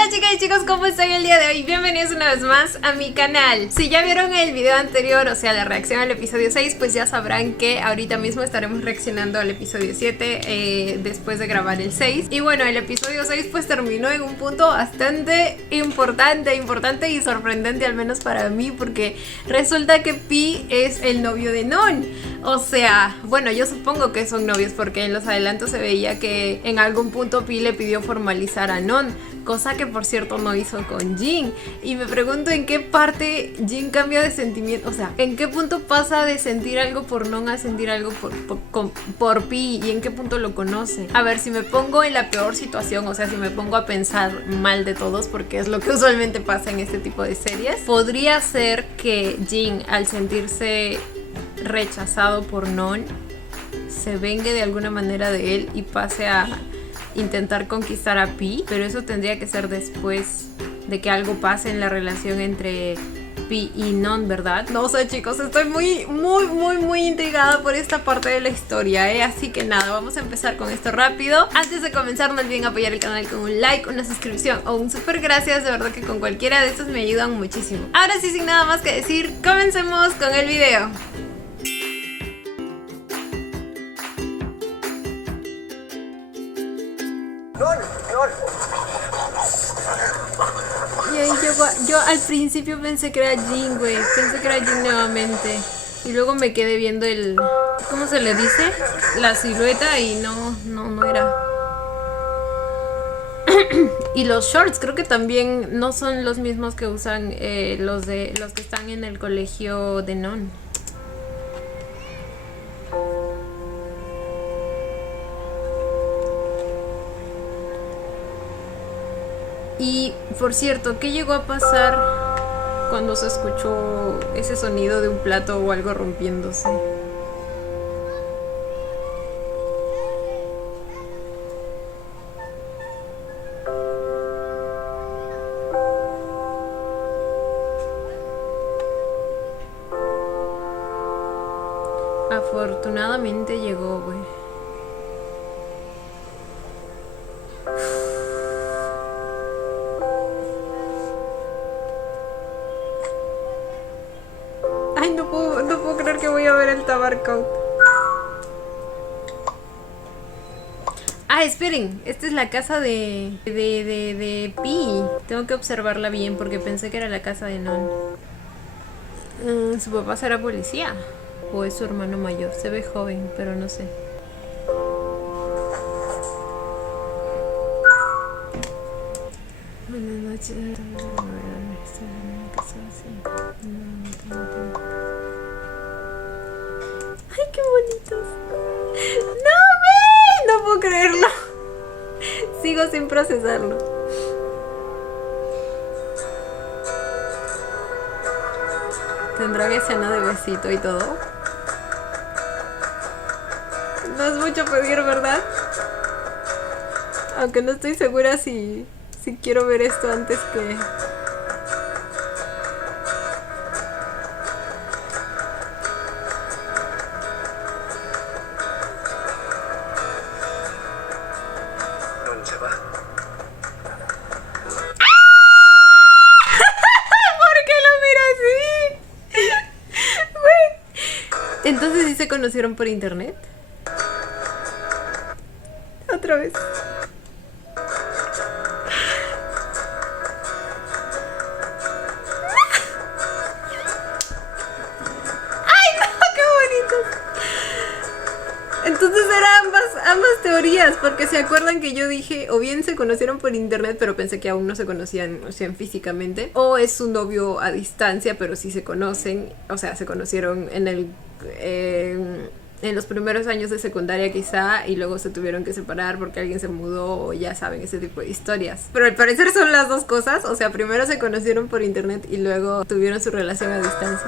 Hola chicas y chicos, ¿cómo están el día de hoy? Bienvenidos una vez más a mi canal. Si ya vieron el video anterior, o sea la reacción al episodio 6, pues ya sabrán que ahorita mismo estaremos reaccionando al episodio 7 después de grabar el 6. Y bueno, el episodio 6 pues terminó en un punto bastante importante y sorprendente, al menos para mí, porque resulta que Pi es el novio de Non. O sea, bueno, yo supongo que son novios porque en los adelantos se veía que en algún punto Pi le pidió formalizar a Non, cosa que por cierto no hizo con Jin. Y me pregunto en qué parte Jin cambia de sentimiento, o sea, en qué punto pasa de sentir algo por Non a sentir algo por Pi, y en qué punto lo conoce. A ver, si me pongo en la peor situación, o sea, si me pongo a pensar mal de todos, porque es lo que usualmente pasa en este tipo de series, podría ser que Jin, al sentirse rechazado por Non, se vengue de alguna manera de él y pase a intentar conquistar a Pi, pero eso tendría que ser después de que algo pase en la relación entre Pi y Non, ¿verdad? No sé, chicos, estoy muy intrigada por esta parte de la historia, ¿eh? Así que nada, vamos a empezar con esto rápido. Antes de comenzar, no olviden apoyar el canal con un like, una suscripción o un super gracias, de verdad que con cualquiera de estos me ayudan muchísimo. Ahora sí, sin nada más que decir, comencemos con el video. Y ahí yo al principio pensé que era Jin, güey. Pensé que era Jin nuevamente. Y luego me quedé viendo el... ¿cómo se le dice? La silueta y no era. Y los shorts creo que también no son los mismos que usan los que están en el colegio de Non. Y por cierto, ¿qué llegó a pasar cuando se escuchó ese sonido de un plato o algo rompiéndose? Afortunadamente llegó, güey. Ay, no puedo creer que voy a ver el Tabarcoat. Ah, esperen, esta es la casa de Pi. Tengo que observarla bien porque pensé que era la casa de Non. ¿Su papá será policía? ¿O es su hermano mayor? Se ve joven, pero no sé. Buenas noches. ¡Ay, qué bonitos! ¡No, güey! No puedo creerlo. Sigo sin procesarlo. ¿Tendrán escena de besito y todo? No es mucho pedir, ¿verdad? Aunque no estoy segura si quiero ver esto antes que... Entonces sí se conocieron por internet. Otra vez. ¡Ay, no! ¡Qué bonitos! Entonces eran ambas teorías, porque se acuerdan que yo dije, o bien se conocieron por internet, pero pensé que aún no se conocían, o sea, físicamente, o es su novio a distancia, pero sí se conocen, o sea, se conocieron en los primeros años de secundaria quizá, y luego se tuvieron que separar porque alguien se mudó, o ya saben, ese tipo de historias. Pero al parecer son las dos cosas, o sea, primero se conocieron por internet y luego tuvieron su relación a distancia.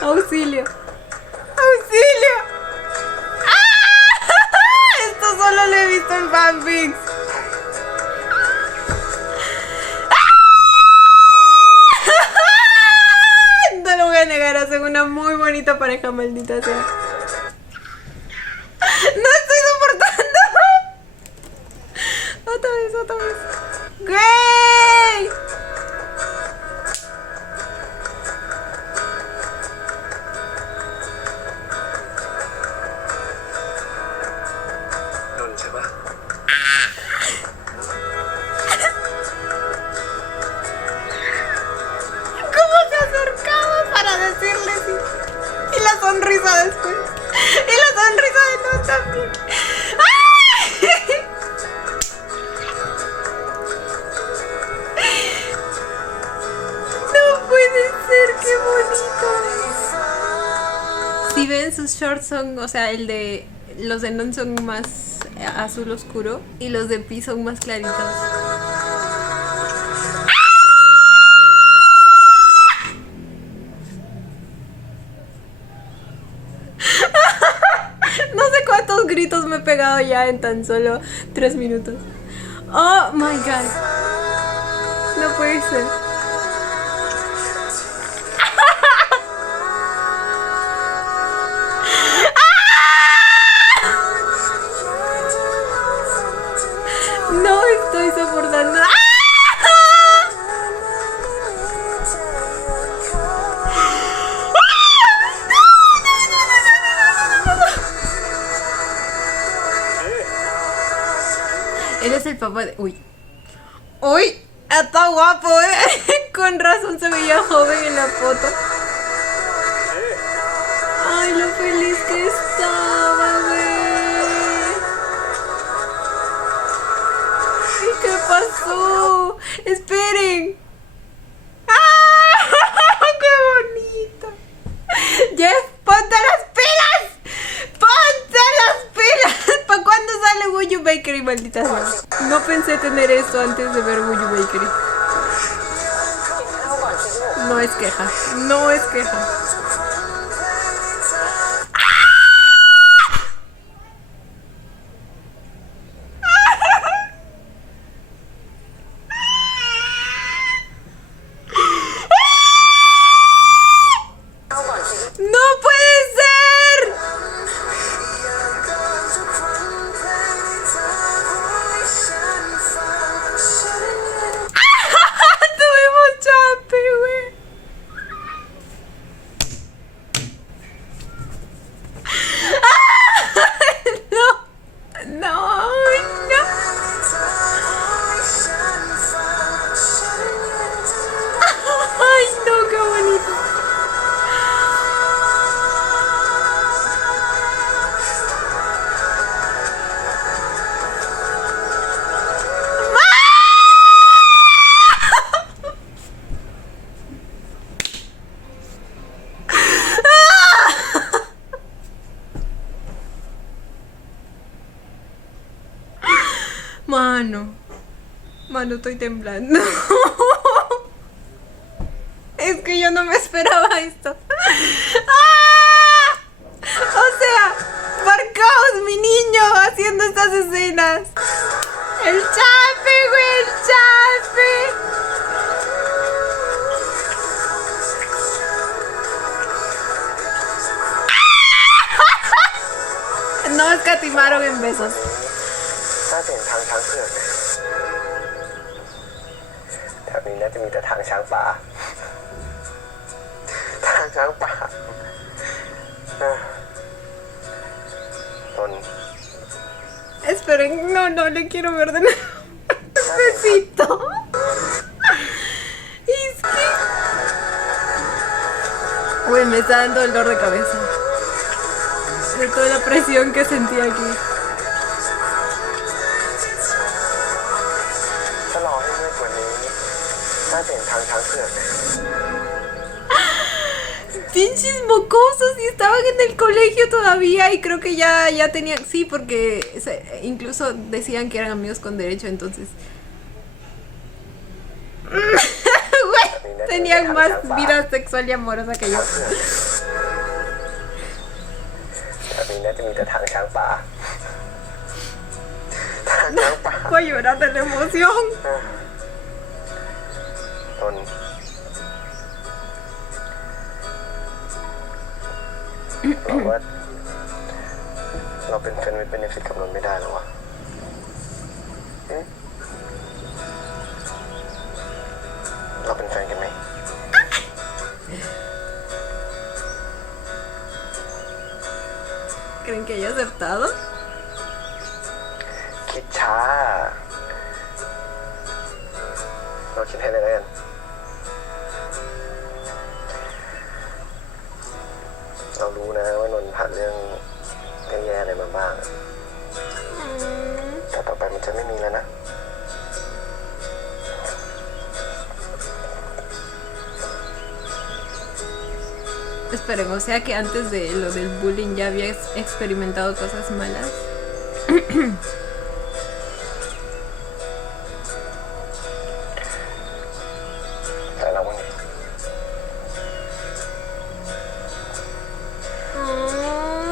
Auxilio. ¡Auxilio! ¡Ah! Esto solo lo he visto en fanfics. ¡Ah! bonita pareja, maldita sea. No estoy soportando. Otra vez, otra vez. ¡Güey! Y la sonrisa después. Y la sonrisa de todos también. ¡Ay! No puede ser, qué bonito. Si ven, sus shorts son, o sea, los de Non son más azul oscuro y los de Pi son más claritos. No sé cuántos gritos me he pegado ya en tan solo 3 minutos. Oh my god. No puede ser. No estoy soportando. Él es el papá de... Uy. ¡Uy! Está guapo, ¿eh? Con razón se veía joven en la foto. Ay, lo feliz que estaba, güey. ¿Y qué pasó? Esperen. ¡Ah! ¡Qué bonito! Jeff, ponte las pilas. ¡Ponte las pilas! ¿Para cuándo sale Wuju Bakery, maldita sea? No pensé tener esto antes de ver Wuju Bakery. No es queja, no es queja. ¡No puede ser! Tuvimos chape, güey. No, no, no. Ay, no, qué bonito. Mano, estoy temblando. Es que yo no me esperaba esto. ¡Ah! O sea, Marcos, mi niño, haciendo estas escenas. El chape, güey, el chape. No escatimaron en besos. Esperen, no le quiero ver de nuevo. Besito. Es que... Uy, me está dando dolor de cabeza de toda la presión que sentí aquí. Pinches mocosos, y estaban en el colegio todavía y creo que ya tenían, sí, porque incluso decían que eran amigos con derecho, entonces güey, tenían más vida sexual y amorosa que yo. Voy a llorar de la emoción. เราว่าเราเป็นแฟนไม่เป็นฟิตกับนนท์ไม่ได้หรอวะเราเป็นแฟนกันไหม¿Creen que haya aceptado? คิดช้าเราคิดให้เลยแล้วกันเรารู้นะว่านนท์ผ่านเรื่องแย่ๆอะไรมาบ้างแต่ต่อไปมันจะไม่มีแล้วนะ Esperen, o sea que antes de lo del bullying ya había experimentado cosas malas.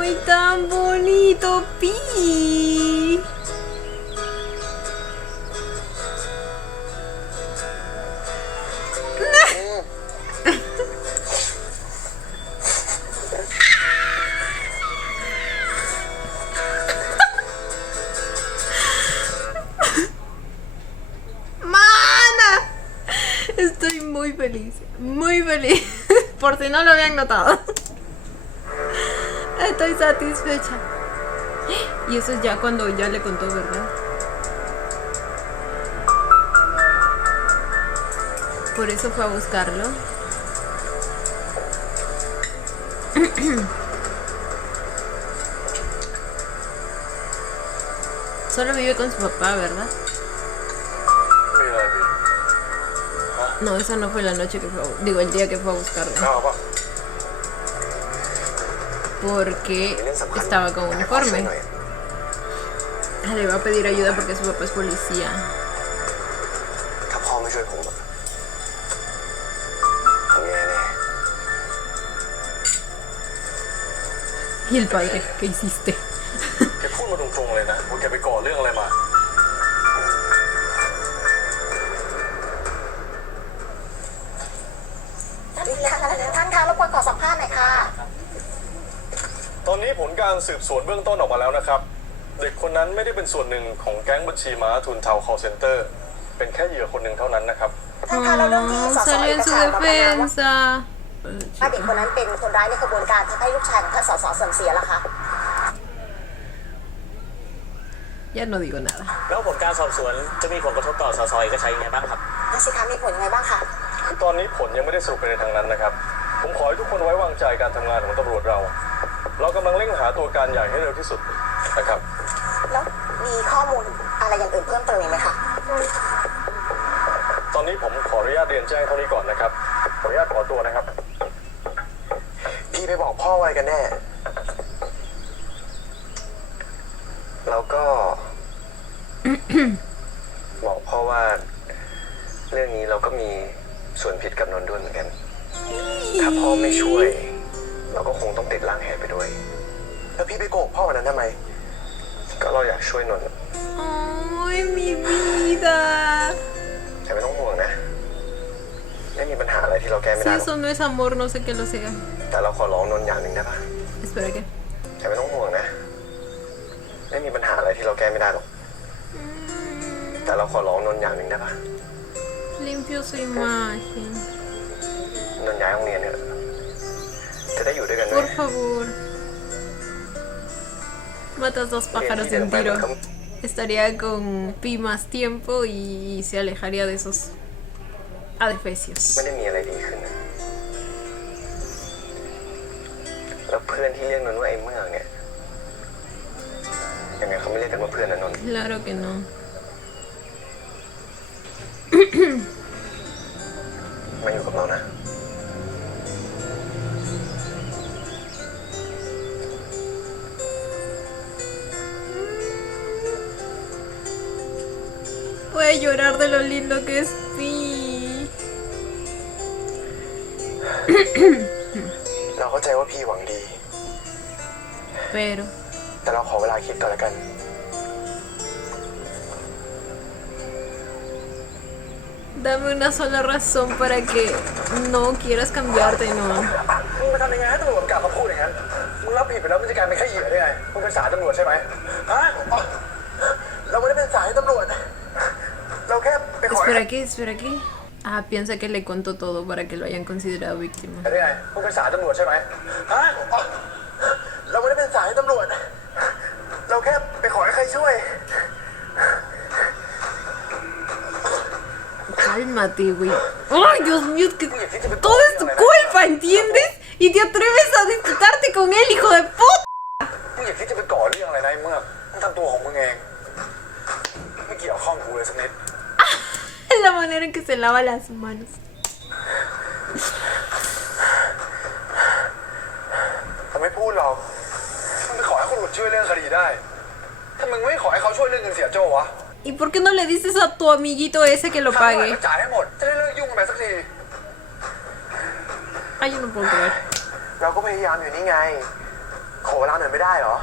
¡Ay, tan bonito, Pi! Estoy muy feliz, por si no lo habían notado. Estoy satisfecha. Y eso es ya cuando ya le contó, ¿verdad? Por eso fue a buscarlo. Solo vive con su papá, ¿verdad? No, esa no fue la noche que fue digo, el día que fue a buscarlo. Porque estaba con uniforme. Le va a pedir ayuda porque su papá es policía. Y el padre, ¿qué hiciste?ตอนนี้ผลการสืบสวนเบื้องต้นออกมาแล้วนะครับเด็กคนนั้นไม่ได้เป็นส่วนหนึ่งของแก๊งบัญชีม้าทุนเทา call center เป็นแค่เหยื่อคนหนึ่งเท่านั้นนะครับ Salió en su defensa. ถ้าเด็กคนนั้นเป็นคนร้ายในกระบวนการทำให้ลูกชายของท่านส.ส.เสื่อมเสียล่ะคะ Ya no digo nada. แล้วผลการสอบสวนจะมีผลกระทบต่อส.ส.เอกชัยยังไงบ้างครับ นั่นสิคะมีผลยังไงบ้างคะ คือตอนนี้ผลยังไม่ได้สรุปไปในทางนั้นนะครับผมขอให้ทุกคนไว้วางใจการทำงานของตำรวจเรากำลังเร่งหาตัวการใหญ่ให้เร็วที่สุดนะครับ แล้วมีข้อมูลอะไรอย่างอื่นเพิ่มเติมอีกไหมคะ ตอนนี้ผมขออนุญาตเรียนแจ้งเท่านี้ก่อนนะครับขออนุญาตขอตัวนะครับ พี่ไปบอกพ่อไว้กันแน่ แล้วก็ บอกพ่อว่าเรื่องนี้เราก็มีส่วนผิดกับนนท์ด้วยเหมือนกัน ถ้าพ่อไม่ช่วยเราก็คงต้องติดล้างแหไปด้วย แล้วพี่ไปโกหกพ่อวันนั้นทำไม ก็เราอยากช่วยนนท์ Ay, mi vida. แต่ไม่ต้องห่วงนะไม่มีปัญหาอะไรที่เราแก้ไม่ Si ได้หรอก eso no es amor, no sé qué lo sea. แต่เราขอร้องนนท์อย่างหนึ่งได้ปะ Espera, ¿qué? แต่ไม่ต้องห่วงนะไม่มีปัญหาอะไรที่เราแก้ไม่ได้หรอกแต่เราขอร้องนนท์อย่างหนึ่งได้ปะ Limpio su imagen. นนท์ย้ายโรงเรียนเนี่ยจะได้อยู่ด้วยกันไหม Por favor. Matas dos pájaros de un tiro. Estaría con Pi más tiempo y se alejaría de esos ไม่ adefesios. ได้มีอะไรดีขึ้นนะแล้วเพื่อนที่เรียกนนท์ว่าไอ้เมืองเนี่ยยังไงเขาไม่เรียกกันว่าเพื่อนนะนนท์ Claro que no. มาอยู่กับเรานะ Puede llorar de lo lindo que es Pi. เราเข้าใจว่าพี่หวังดี Pero แต่เราขอเวลาคิดก่อนละกัน dame una sola razón para que no quieras cambiarte, no. มึงไปทำยังไงให้ตำรวจกลับมาพูดอย่างนั้น มึงรับผิดไปแล้วมันจะกลายเป็นแค่เหยื่อได้ไงมึงเป็นสายตำรวจใช่ไหมฮะเราไม่ได้เป็นสายตำรวจเราแค่ไปขอ Espera que. Ah, piensa que le contó todo para que lo hayan considerado víctima. ได้ไงมึงเป็นสายตำรวจใช่ไหมฮะเราไม่ได้เป็นสายตำรวจเราแค่ไปขอให้ใครช่วย Cálmate, güey. Ay, Dios mío, es que todo es tu culpa, ¿entiendes? Y te atreves a disputarte con él, hijo de puta. มึงอย่าคิดจะไปก่อเรื่องอะไรนะไอ้เมื่อมึงทำตัวของมึงเองไม่เกี่ยวข้องกูเลยสักนิด La manera en que se lava las manos. เขาไม่พูดหรอกมึงไปขอให้คนอื่นช่วยเรื่องคดีได้ถ้ามึงไม่ขอให้เขาช่วยเรื่องเงินเสียโจ้วะ ¿Y por qué no le dices a tu amiguito ese que lo ค่าเท่าไหร่ pague? ก็จ่ายให้หมดจะได้เลิกยุ่งกันไปสักที Ay, yo no puedo creer. เราก็พยายามอยู่นี่ไง ขอเวลาหน่อยไม่ได้เหรอ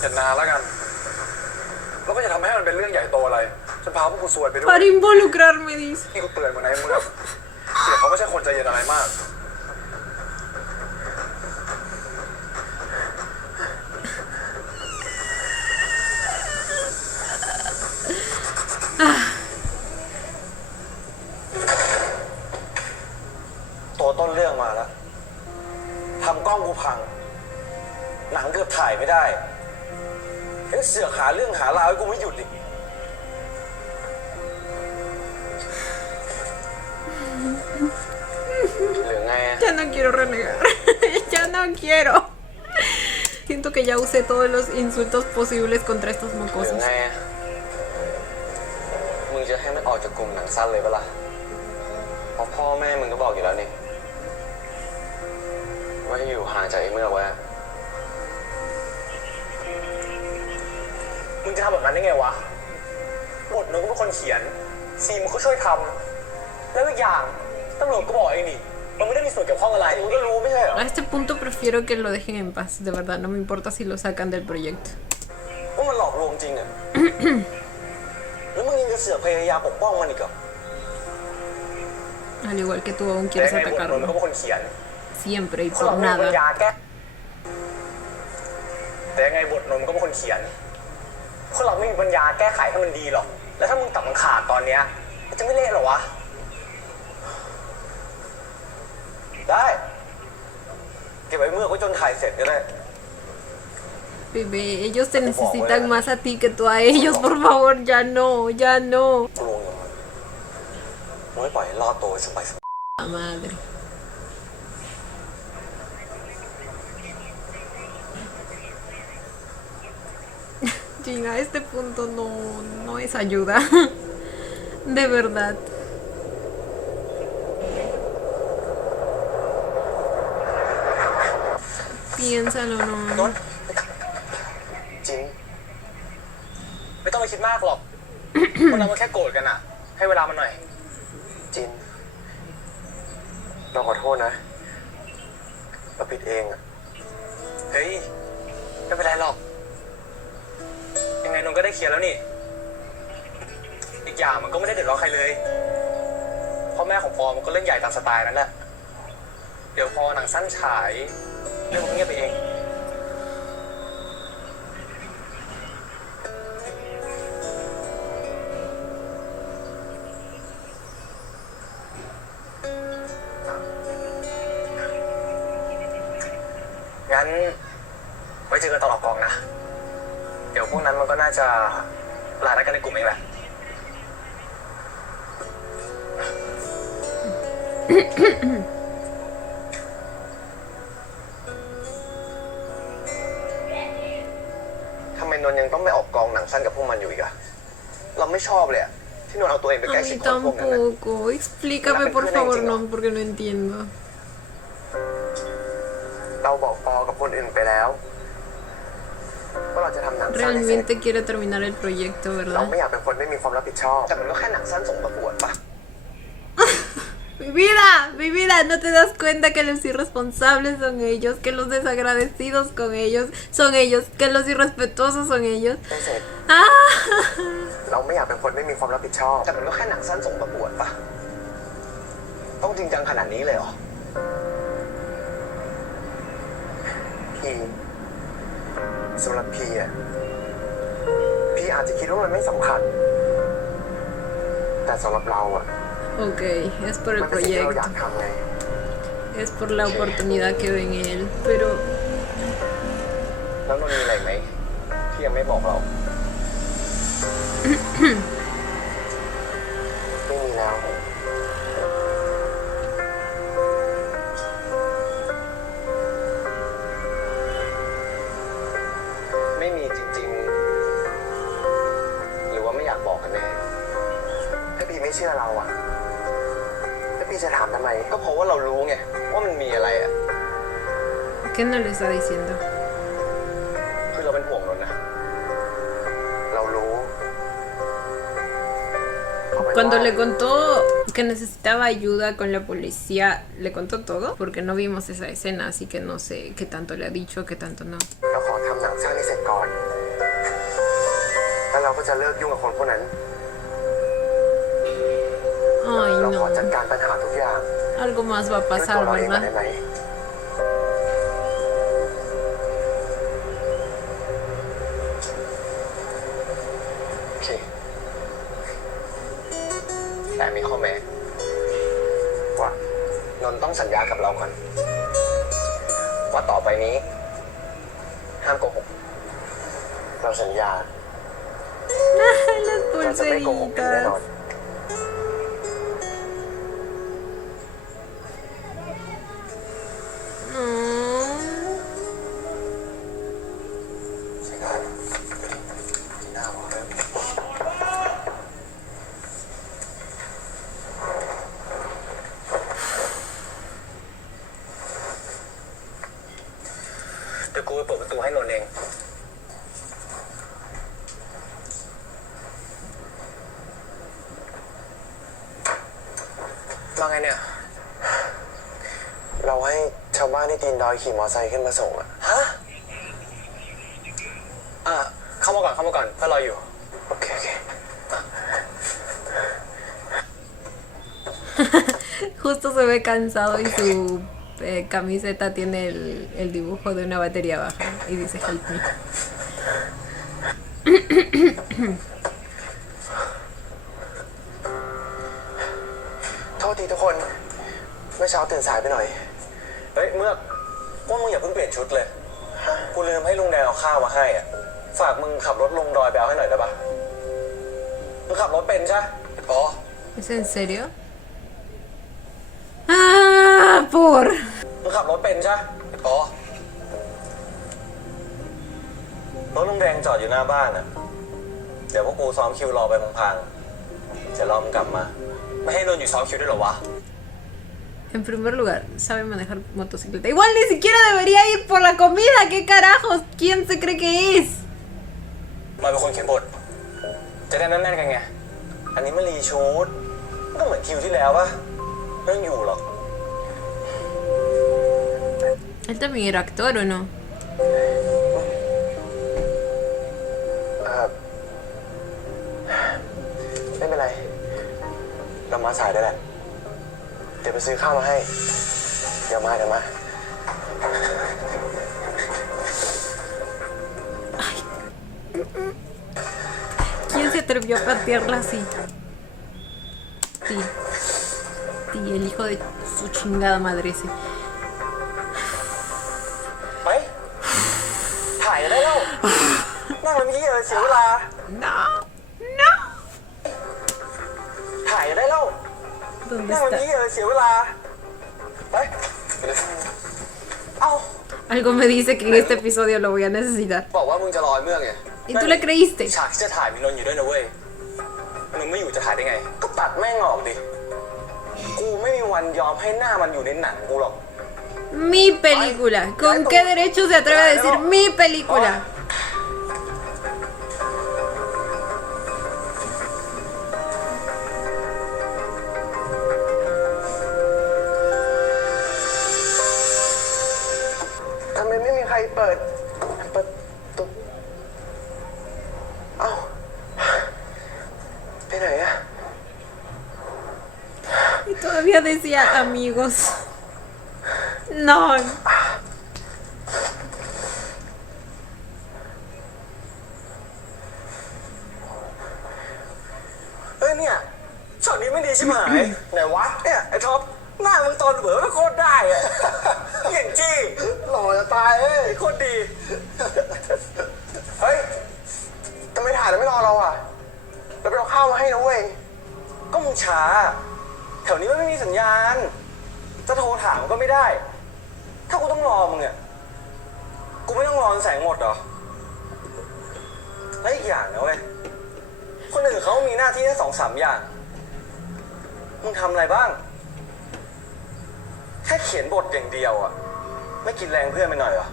อย่านานแล้วกันแล้วก็จะทำให้มันเป็นเรื่องใหญ่โตอะไรจนพาพวกกูซวยไปด้วย Para involucrarme, dice. นี่กูเตือนมึงนะไอ้เมื่อเสียเขาไม่ใช่คนใจเย็นอะไรมาก ตัวต้นเรื่องมาแล้วทำกล้องกูพัง หนังเกือบถ่ายไม่ได้ยังเสือกหาเรื่องหาราวให้กูไม่หยุดอีก หรือไง Ya no quiero renegar. Ya no quiero. Siento que ya usé todos los insultos posibles contra estos หรือ mocosos. ไงมึงจะให้มันออกจากกลุ่มหนังสั้นเลยปะล่ะเพราะพ่อแม่มึงก็บอกอยู่แล้วนี่ว่าให้อยู่ห่างจากไอ้เมื่อไว้ มึงจะทำแบบนั้นได้ไงวะ บทมึงก็เป็นคนเขียน ซีมึงก็ช่วยทำ แล้วอีกอย่างตำรวจก็บอกเองนี่ มันไม่ได้มีส่วนเกี่ยวข้องอะไร มึงก็รู้ไม่ใช่เหรอ A este punto prefiero que lo dejen en paz. De verdad, no me importa si lo sacan del proyecto. ว่ามันหลอกลวงจริงอ่ะ แล้วมึงยังจะเสือกพยายามปกป้องมันอีกเหรอ Al igual que tú aún แต่ quieres ไงบทมึงก็ atacarlo. เป็นคนเขียน Siempre y คนหล por อกลวงปัญ nada. ญาแก้แต่ยังไงบทนมก็เป็นคนเขียน คนเราไม่มีปัญญาแก้ไขให้มันดีหรอก แล้วถ้ามึงตัดมันขาดตอนเนี้ยมันจะไม่เละหรอวะ ได้ เก็บไว้เมื่อก็จนถ่ายเสร็จก็ได้ Bebé, ellos te necesitan más a ti que tú a ellos. Por favor, ya no, ya no. กูลงอย่างมันไม่ปล่อยให้รอดตัวสบาย La madre. Jin, a este punto no es ayuda. De verdad. Piénsalo, no. จริง ไม่ต้องไปคิดมากหรอก คนเรามันแค่โกรธกันอ่ะ ให้เวลามันหน่อย จิน เราขอโทษนะ เราผิดเองอะ เฮ้ย ไม่เป็นไรหรอก ยังไงนนท์ก็ได้เคลียร์แล้วนี่ อีกอย่างมันก็ไม่ได้เดือดร้อนใครเลยพ่อแม่ของปอมันก็เล่นใหญ่ตามสไตล์นั่นแหละ เดี๋ยวพอหนังสั้นฉายเรื่องมันเงียบไปเอง งั้นไว้เจอกันตอนออกกองนะ เดี๋ยวพวกนั้นมันก็น่าจะลานัดกันในกลุ่มเองแหละ ทำไมนนท์ยังต้องไปออกกองหนังสั้นกับพวกมันอยู่อีกอะเราไม่ชอบเลยอะที่นนท์เอาตัวเองไป A ใกล้ mí ชิดคนพวกนั้นอะ tampoco. Explícame, por favor, no, porque no entiendo. เราบอกปอกับคนอื่นไปแล้วว่าเราจะทำหนังสั้นให้เสร็จ Realmente quiere terminar el proyecto, เรา ¿verdad? ไม่อยากเป็นคนไม่มีความรับผิดชอบ แต่มันก็แค่หนังสั้นส่งประกวดปะ Mi vida, ¿no te das cuenta que los irresponsables son ellos, que los desagradecidos con ellos son ellos, que los irrespetuosos son ellos? ไม่เสร็จ ¡Ah! เราไม่อยากเป็นคนไม่มีความรับผิดชอบ แต่มันก็แค่หนังสั้นส่งประกวดปะต้องจริงจังขนาดนี้เลยเหรอ พีสำหรับพีอ่ะพีอาจจะคิดว่ามันไม่สำคัญ แต่สำหรับเราอ่ะ Ok, es por el มันเป็นสิ่งที่เราอ proyecto, ยากทำไง es por la oportunidad que ve en él, pero แล้วนนท์มีอะไรไหมที่ยังไม่บอกเรา ไม่มีแล้ว ไม่มีจริงๆ หรือว่าไม่อยากบอกกันแน่ ถ้าพี่ไม่เชื่อเราอะแล้วพี่จะถามทำไม ก็เพราะว่าเรารู้ไง ว่ามันมีอะไรอะ ¿qué no le está diciendo? คือเราเป็นห่วงนนท์นะ เรารู้ Cuando le contó que necesitaba ayuda con la policía, ¿le contó todo? Porque no vimos esa escena, así que no sé qué tanto le ha dicho, qué tanto no. เราขอทำหนังสร้างนี้เสร็จก่อน แล้วเราก็จะเลิกยุ่งกับคนพวกนั้น Ay, เราขอ no. จัดการปัญหาทุกอย่าง Algo más va a ด้วยตัว pasar, เราเองก่อนได้ ¿verdad? ไหม โอเค แต่มีข้อแม้ว่านนท์ต้องสัญญากับเราก่อน ว่าต่อไปนี้ ห้ามโกหก เราสัญญา Las เราจะไม่โกหกพี่แน่นอน pulseritas. Mm. ใช่ครับหน้าบอกเลย เดี๋ยวกูไปเปิดประตูให้นนท์เอง มาไงเนี่ย เราให้ชาวบ้านที่ตีนดอยขี่มอไซค์ขึ้นมาส่งอะ ฮะ เข้ามาก่อนเพื่อนรออยู่ โอเค Justo se ve cansado y su camiseta tiene el dibujo de una batería baja y dice help me. โทษทีทุกคน เมื่อเช้าตื่นสายไปหน่อย เฮ้ยเมื่อว่ามึงอย่าเพิ่งเปลี่ยนชุดเลย กูลืมให้ลุงแดงเอาข้าวมาให้อ่ะ ฝากมึงขับรถลงดอยไปเอาให้หน่อยได้ปะมึงขับรถเป็นใช่ไหมอ๋อ ¿Es en serio? Ah, por. มึงขับรถเป็นใช่ไหมอ๋อ รถลุงแดงจอดอยู่หน้าบ้านอ่ะ เดี๋ยวพวกกูซ้อมคิวรอไปพังๆเดี๋ยวรอมึงกลับมา ไม่ให้นนท์อยู่ซ้อมคิวด้วยเหรอวะ En primer lugar, sabe manejar motocicleta. Igual ni siquiera debería ir por la comida. ¿Qué carajos? ¿Quién se cree que es? มาเป็นคนเขียนบท จะได้แน่นๆกันไง อันนี้มันรีชูดมันก็เหมือนคิวที่แล้วปะไม่ต้องอยู่หรอก Él también era actor, ¿o no? ไม่เป็นไร เรามาสายได้แหละ เดี๋ยวไปซื้อข้าวมาให้ เดี๋ยวมา ¿Quién se atrevió a patearla así? Sí. Sí, el hijo de su chingada madre ese. ไป ถ่ายได้แล้ว นั่งมันเมื่อกี้เสียเวลา No, no. ถ่ายได้แล้ว ¿Dónde นั่งมันเมื่อ está? กี้เสียเวลา ไป เอ้า Algo me dice que en este episodio lo voy a necesitar. บอกว่ามึงจะรอเมื่อไง ¿Y tú le creíste? ฉากที่จะถ่ายมีนนท์อยู่ด้วยนะเว้ยนนท์ไม่อยู่จะถ่ายได้ไง ก็ตัดแม่งออกดิ กูไม่มีวันยอมให้หน้ามันอยู่ในหนังกูหรอก Mi película. ¿Con qué derecho se atreve a decir mi película? ทำไมไม่มีใครเปิดประตูเอ้า ไปไหนอะ Y todavía decía amigos. No. ช็อตนี้ไม่ดีใช่ไหมไหนวะเนี่ยไอ้ท็อปหน้ามึงตอนเบื่อไม่โคตรได้อะอย่างจี้หล่อจะตายเอ้ยโคตรดี เฮ้ยทำไมถ่ายแล้วไม่รอเราอ่ะเราไปเอาข้าวมาให้นะเว้ย ก็มึงช้าแถวนี้มันไม่มีสัญญาณจะโทรถามก็ไม่ได้ ถ้ากูต้องรอมึงเนี่ยกูไม่ต้องรอจนแสงหมดเหรอและอีกอย่างนะเว้ยคนอื่นเขามีหน้าที่แค่2-3 อย่างมึงทำอะไรบ้างแค่เขียนบทอย่างเดียวอ่ะไม่กินแรงเพื่อนไปหน่อยเหรอ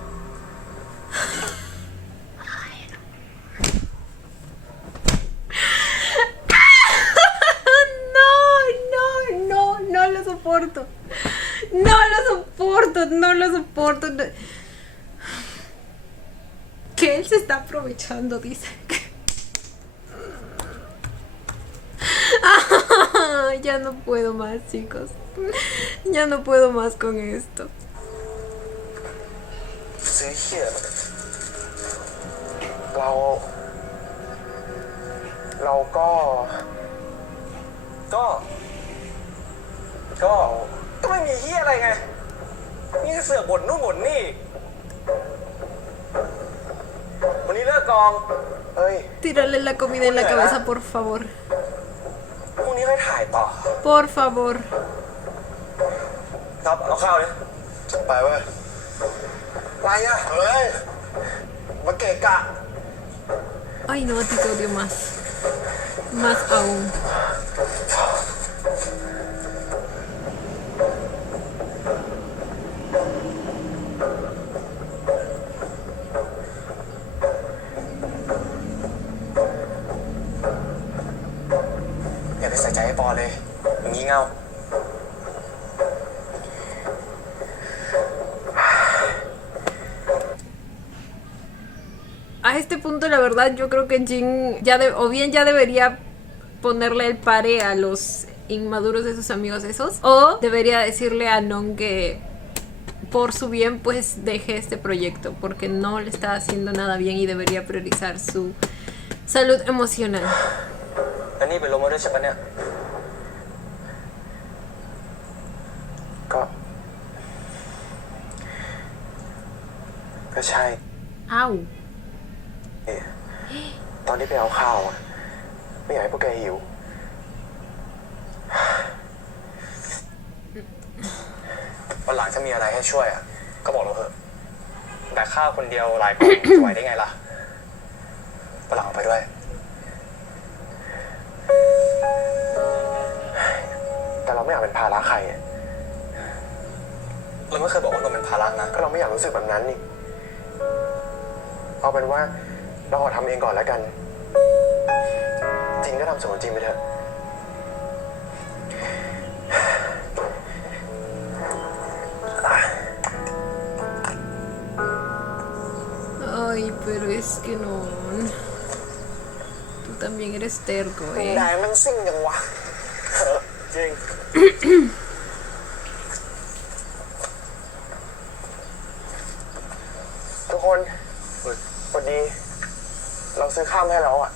No, no, no, no lo soporto. No lo soporto, no lo soporto. Que él se está aprovechando, dice. Ya no puedo más, chicos. Ya no puedo más con esto. ซื้อเขียดเราก็ไม่มีเฮียอะไรไงนี่เสือกบ่นนู่นบ่นนี่วันนี้เลิกกอง เฮ้ย Tírale la comida en la cabeza, por favor. พรุ่งนี้ค่อยถ่ายต่อ Por favor. ครับเอาข้าวเลย ไปเว้ยอะไรอ่ะเฮ้ยมาเกะกะ Ay, no, a ti te odio más. Más aún. อย่าไปใส่ใจให้ปอเลยอย่างนี้เงา A este punto, la verdad, yo creo que Jin o bien ya debería ponerle el pare a los inmaduros de sus amigos esos, o debería decirle a Non que por su bien pues deje este proyecto, porque no le está haciendo nada bien y debería priorizar su salud emocional. แล้วนี่ไปลงมาด้วยใช่ปะเนี่ย ก็ใช่ Au. ตอนที่ไปเอาข้าวอะไม่อยากให้พวกแกหิว วันหลังถ้ามีอะไรให้ช่วยอ่ะก็บอกเราเถอะแต่ข้าวคนเดียวหลายกล่องจะไหวได้ไงล่ะวันหลังเอาไปด้วย แต่เราไม่อยากเป็นภาระใครอะ เราไม่เคยบอกว่าเราเป็นภาระนะ ก็เราไม่อยากรู้สึกแบบนั้นนี่ เอาเป็นว่าเราขอทำเองก่อนแล้วกัน จริงก็ทำส่วนของจริงไปเถอะ Ay, pero es que no. Tú también eres terco, แด eh. งมันซิ่งยังวะ จริง ทุกคนสวัสดี เราซื้อข้าวมาให้แล้วอ่ะ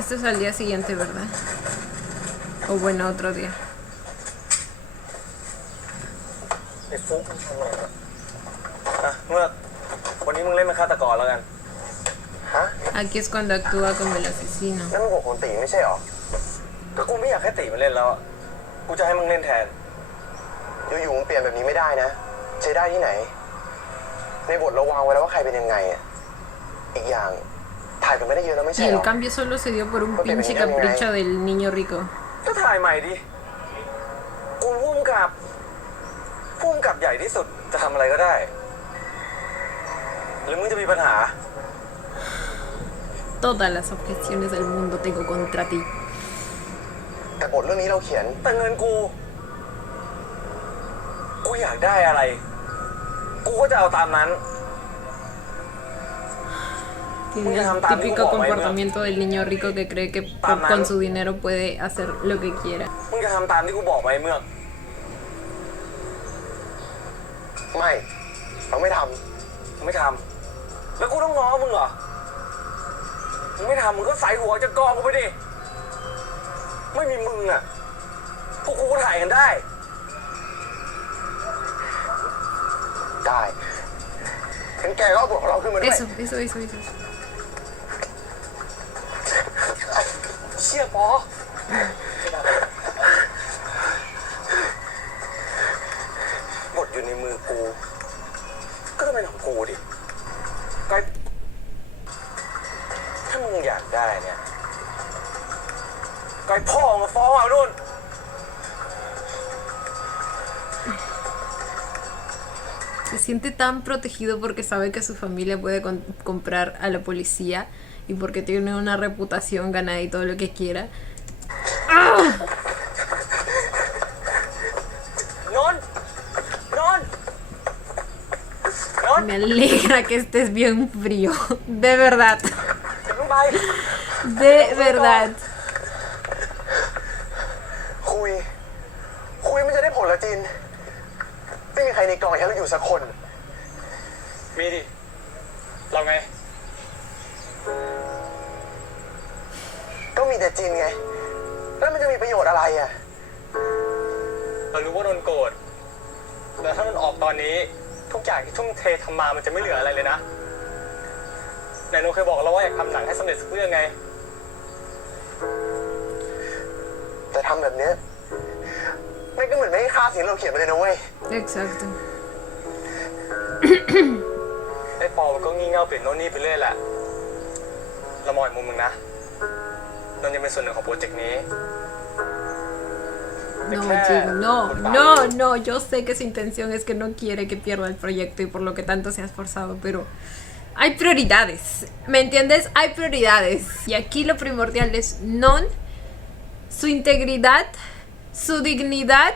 Esto es al día siguiente, ¿verdad? O bueno, otro día. ไอ้ฟุกอ่ะเมื่อวันนี้มึงเล่นเป็นฆาตกรแล้วกัน ฮะ Aquí es cuando actúa como el asesino. นั่นมันหัวโขนตีไม่ใช่หรอ ก็กูไม่อยากให้ตีมันเล่นแล้วอะกูจะให้มึงเล่นแทน อยู่ๆมึงเปลี่ยนแบบนี้ไม่ได้นะ ใช้ได้ที่ไหน ในบทเราวางไว้แล้วว่าใครเป็นยังไงอ่ะ อีกอย่างถ่ายกันไม่ได้เยอะแล้วไม่ Y ใช่หร el อ cambio solo se dio por un pinche capricho del niño rico. ก็ถ่ายใหม่ดิ กูพุ่มกับใหญ่ที่สุดจะทำอะไรก็ได้ หรือมึงจะมีปัญหา Todas las objeciones del mundo tengo contra ti. แต่บทเรื่องนี้เราเขียน แต่เงินกูอยากได้อะไร กูก็จะเอาตามนั้น Tiene el típico comportamiento del niño rico que cree que con su dinero puede hacer lo que quiera. มึงจะทำตามที่กูบอกไหมเมือก ไม่ เราไม่ท ไม่ทำ แล้วกูต้องง้อมึงเหรอ มึงไม่ทำมึงก็ใส่หัวจะกองกูไปดิ ไม่มีมึงอ่ะ พวกกูก็ถ่ายกันได้ ได้งั้นแกก็เอาบทของเราขึ้นมาด้วย Eso. เชี่ยปอบทอยู่ในมือกู ก็ต้องเป็นของกูดิก็ถ้ามึงอยากได้เนี่ยก็ให้พ่อมาฟ้องเอานู่น Se siente tan protegido porque sabe que su familia puede comprar a la policía y porque tiene una reputación ganada y todo lo que quiera. ¡Ah! นนท์นนท์นนท์ Me alegra que estés bien frío. De verdad. อย่าเพิ่งไป De verdad. คุยมันจะได้ผลละจิน ไม่มีใครในกองอยากให้เราอยู่สักคน มีดิ เราไง ก็มีแต่จินไง แล้วมันจะมีประโยชน์อะไรอ่ะ เรารู้ว่านนท์โกรธแต่ถ้านนท์ออกตอนนี้ ทุกอย่างที่ทุ่มเททำมามันจะไม่เหลืออะไรเลยนะไหนนนท์เคยบอกเราว่าอยากทำหนังให้สำเร็จสักเรื่องไง แต่ทำแบบเนี้ยไม่ก็เหมือนไม่ให้ค่าสิ่งเราเขียนมาเลยนะเว้ย Exacto. ไอ้ปอมันก็งี่เง่าเปลี่ยนโน่นนี่ไปเรื่อยแหละ เรามองอีกมุมมึงนะ นนท์ยังเป็นส่วนหนึ่งของโปรเจกต์นี้ No, Jim, no. Yo sé que su intención es que no quiere que pierda el proyecto y por lo que tanto se ha esforzado, pero hay prioridades. ¿Me entiendes? Hay prioridades. Y aquí lo primordial es Non, su integridad, su dignidad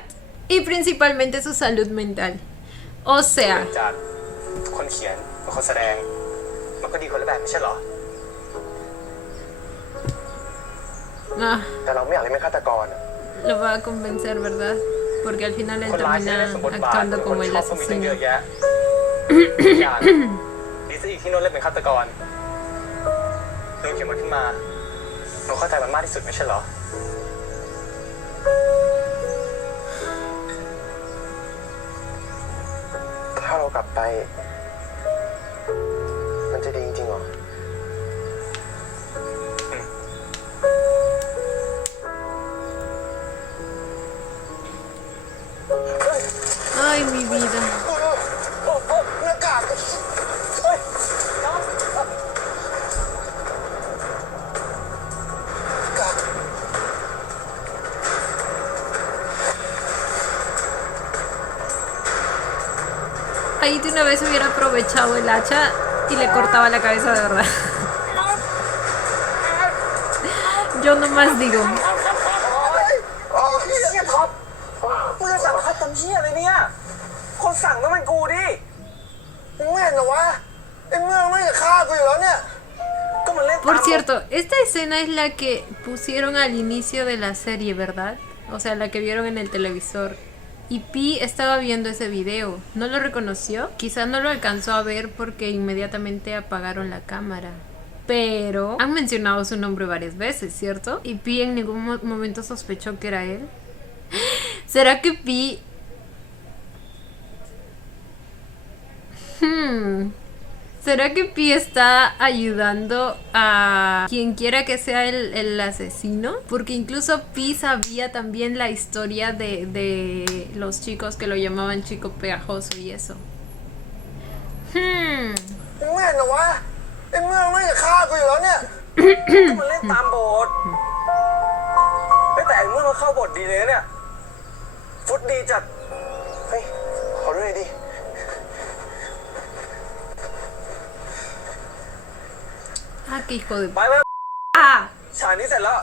y principalmente su salud mental. O sea, จากคนเขียนกับคนแสดง มันก็ดีคนละแบบไม่ใช่เหรอ ah, แต่เราไม่อยากเล่นเป็นฆาตกรอะ lo va a convencer, ¿verdad? Porque al final él คนร้ายใช้ termina ได้สมบทบาท actuando คน como el ชอบก็มีตั้งเย asesino. อะแยะอย่างดีซะอีกที่นนท์เล่นเป็นฆาตกรนนท์เขียนมันขึ้นมานนท์เข้าใจมันมากที่สุดไม่ใช่เหรอ ถ้าเรากลับไป มันจะดีจริงๆเหรอ Ay, mi vida. หน้ากากเฮ้ยน้องหน้ากาก Ahí de una vez hubiera aprovechado el hacha y le cortaba la cabeza de verdad. Yo nomás digo. อ๋อเฮีย เชี่ยท็อปมึงจะสั่งฆ่าทำเชี่ยอะไรเนี่ย คนสั่งต้องเป็นกูดิ มึงไม่เห็นเหรอวะไอ้เมืองไม่จะฆ่ากูอยู่แล้วเนี่ย ก็มันเล่นตาม Por cierto, esta escena es la que pusieron al inicio de la serie, ¿verdad? O sea, la que vieron en el televisor. Y Pi estaba viendo ese video. ¿No lo reconoció? Quizás no lo alcanzó a ver porque inmediatamente apagaron la cámara. Pero han mencionado su nombre varias veces, ¿cierto? Y Pi en ningún momento sospechó que era él. ¿Será que Pi... ¿Será que Pi está ayudando a quien quiera que sea el asesino? Porque incluso Pi sabía también la historia de los chicos que lo llamaban chico pegajoso y eso. มึงไม่เห็นเหรอวะไอ้เมืองไม่จะฆ่ากูอยู่แล้วเนี่ย ก็มันเล่นตามบทไม่แต่เมื่อมันเข้าบทดีเลยนะเนี่ย ฟุตดีจัด เฮ้ย ขอด้วยดิ Ah, qué hijo de... ไปไป ¡Ah! ฉากนี้เสร็จแล้ว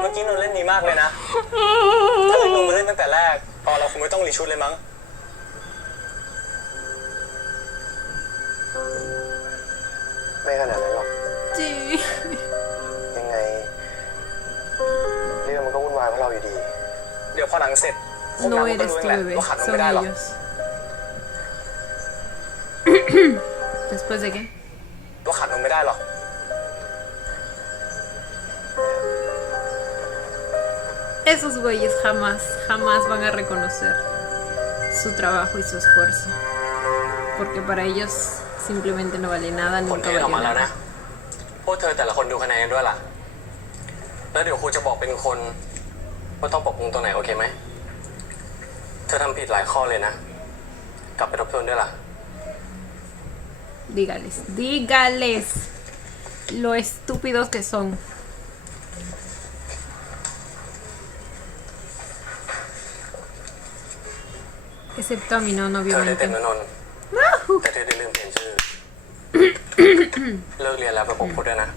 เมื่อกี้นนท์เล่นดีมากเลยนะ ถ้าเล่นนนท์มาเล่นตั้งแต่แรกพอเราคงไม่ต้องรีชูดเลยมั้ง ไม่ขนาดนั้นหรอก Sí. ยังไง เรื่องมันก็วุ่นวายเพราะเราอยู่ดี เดี๋ยวพอหนังเสร็จพวก No เราก็ eres รู้ tu แหละ bebé, ว่าขาดนม son ไม่ได้หรอก ellos. ¿Después de qué? ว่าขาดนมไม่ได้หรอก Esos güeyes jamás, jamás van a reconocer su trabajo y su esfuerzo. Porque para ellos simplemente no vale nada, ผล nunca เทสออก valió มาแล้ว nada. นะ พวกเธอแต่ละคนดูคะแนนด้วยล่ะ แล้วเดี๋ยวครูจะบอกเป็นคนว่าต้องปรับปรุงตรงไหนโอเคไหม เธอทำผิดหลายข้อเลยนะ กลับไปทบทวนด้วยล่ะ Dígales, dígales lo estúpidos que son. Excepto a mi nonno, เธอได้เต็ม obviamente. นะนนท์แต่เธอได้ลืมเปลี่ยนชื่อ เลิกเรียนแล้วไปปกพูดด้วยนะ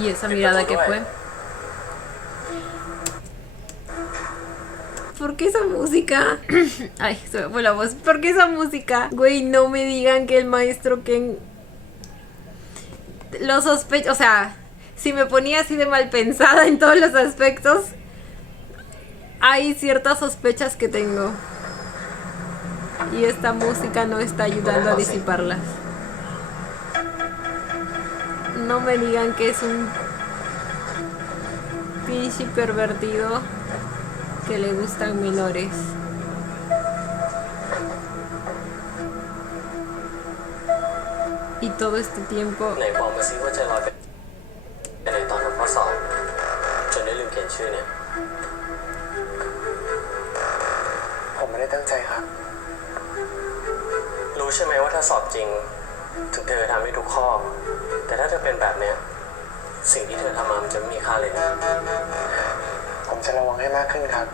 Y esa mirada que fue. ¿Por qué esa música? Ay, se me fue la voz. ¿Por qué esa música? Güey, no me digan que el maestro Ken lo sospecho. O sea, si me ponía así de mal pensada en todos los aspectos, hay ciertas sospechas que tengo. Y esta música no está ayudando a disiparlas. No me digan que es un pinche pervertido que le gustan menores. Y todo este tiempo ไหนบอกมาซิว่าใจลอยไปในตอนทำข้อสอบจนได้ลืมเขียนชื่อเนี่ย ผมไม่ได้ตั้งใจครับ รู้ใช่ไหมว่าถ้าสอบจริง ถึงเธอทำได้ทุกข้อ แต่ถ้าเธอเป็นแบบเนี้ยสิ่งที่เธอทำมามันจะไม่มีค่าเลยนะ ผมจะระวังให้มากขึ้นครับ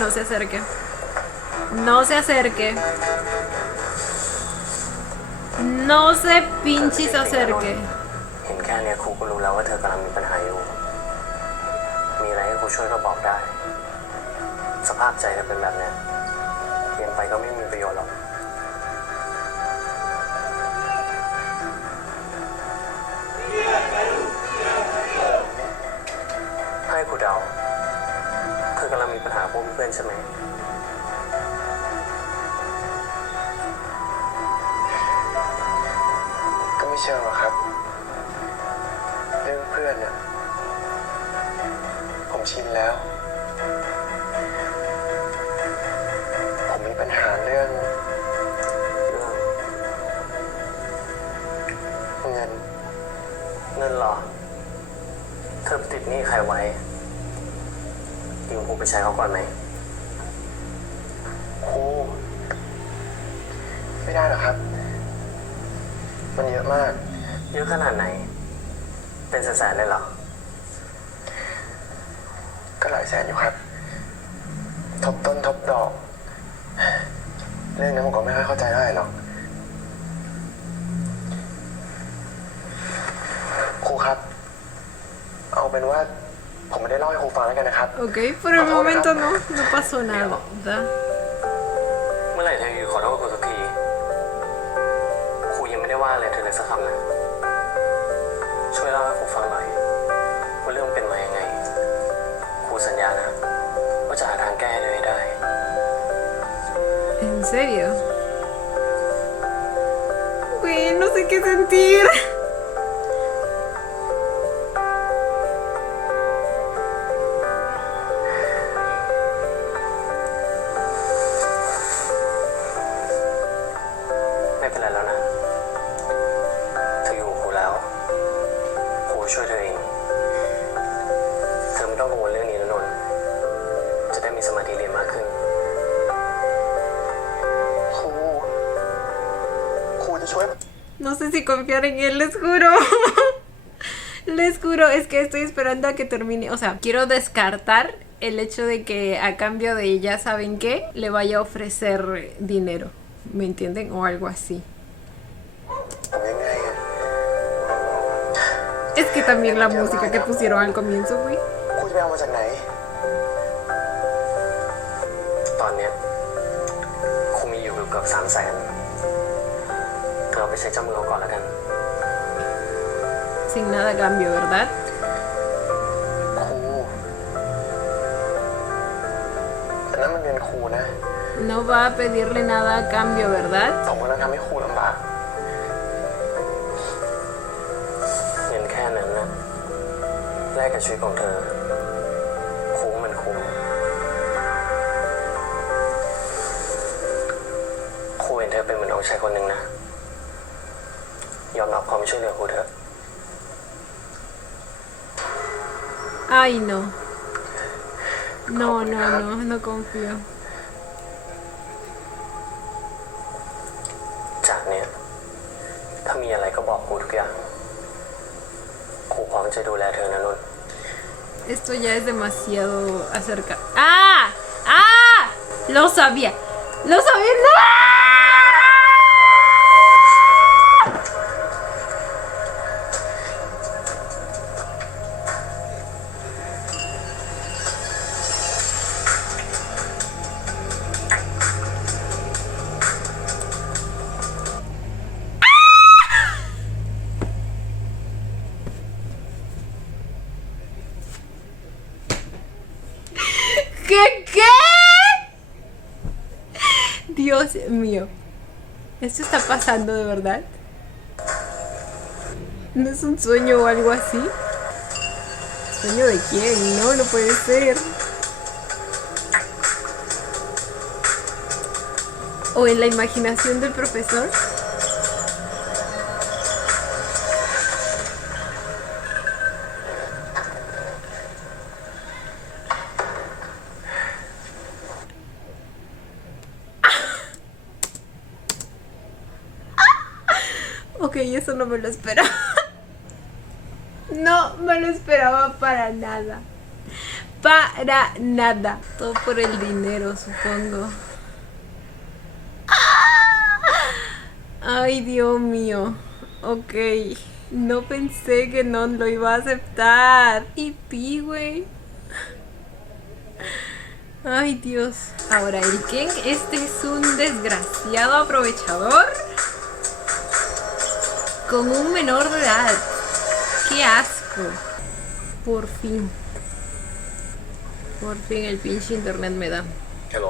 no se acerque. No se acerque. No se pinches acerque. เห็นแค่เนี้ยครูก็รู้แล้วว่าเธอกำลังมีปัญหาอยู่ มีอะไรให้ครูช่วยก็บอกได้ สภาพใจเธอเป็นแบบเนี้ยเรียนไปก็ไม่มีประโยชน์หรอก ให้ครูเดา เธอกำลังมีปัญหาพวกเพื่อนใช่ไหม ก็ไม่เชื่อหรอกครับ เรื่องเพื่อนเนี่ยผมชินแล้ว ผมมีปัญหาเรื่องเงิน เงินเหรอ เธอไปติดหนี้ใครไว้ยืมครูไปใช้เขาก่อนไหม ครูไม่ได้หรอกครับ มันเยอะมาก เยอะขนาดไหน เป็นแสนๆเลยเหรอ ก็หลายแสนอยู่ครับ ทบต้นทบดอก เรื่องนี้ผมก็ไม่ค่อยเข้าใจได้หรอกครูครับ เอาเป็นว่าผมไม่ได้เล่าให้ครูฟังแล้วกันนะครับ Ok, por el momento no, no pasó nada. เมื่อไหร่เธอขอโทษครูสักที ครูยังไม่ได้ว่าอะไรเธอเลยสักคำนะ ช่วยเล่าให้ครูฟังหน่อยว่าเรื่องเป็นมายังไง ครูสัญญานะว่าจะหาทางแก้ให้เธอให้ได้ ¿En serio? Güey, no sé qué sentir.ไม่เป็นไรแล้วนะ เธออยู่กับครูแล้ว ครูช่วยเธอเอง เธอไม่ต้องกังวลเรื่องนี้นะนนท์จะได้มีสมาธิเรียนมากขึ้น ครูจะช่วย No sé si confiar en él, les juro. Les juro, es que estoy esperando a que termine. O sea, quiero descartar el hecho de que a cambio de ella, ¿saben qué? Le vaya a ofrecer dinero. ¿Me entienden? O algo así. ผมยังไงอะ Es que también la música que pusieron al comienzo, güey. ครูจะไปเอามาจากไหน ตอนเนี้ยครูมีอยู่เกือบ300,000เธอเอาไปใช้เจ้ามือเอาก่อนแล้วกัน Sin nada a cambio, ¿verdad? ครูแต่นั่นมันเงินครูนะ No va a pedirle nada a cambio, ¿verdad? สองคนนั้นทำให้ครูลำบาก เงินแค่นั้นนะแลกกับชีวิตของเธอคุ้มมันคุ้มครูเห็นเธอเป็นเหมือนน้องชายคนหนึ่งนะยอมรับความช่วยเหลือครูเถอะ Ay, no. No, no, no, no confío. จากเนี้ยถ้ามีอะไรก็บอกครูทุกอย่างครูพร้อมจะดูแลเธอนะนุ่น Esto ya es demasiado acerca. ¡Ah! ¡Ah! Lo sabía. Lo sabía. ¡No! ¿Qué? Dios mío. ¿Esto está pasando de verdad? ¿No es un sueño o algo así? ¿Sueño de quién? No, no puede ser. ¿O en la imaginación del profesor? Ok, eso no me lo esperaba. No me lo esperaba para nada. Para nada. Todo por el dinero, supongo. Ay, Dios mío. Ok. No pensé que no lo iba a aceptar. Y pi, güey. Ay, Dios. Ahora, el Ken, este es un desgraciado aprovechador. Con un menor de edad. ¡Qué asco! Por fin. Por fin el pinche internet me da. ฮัลโหล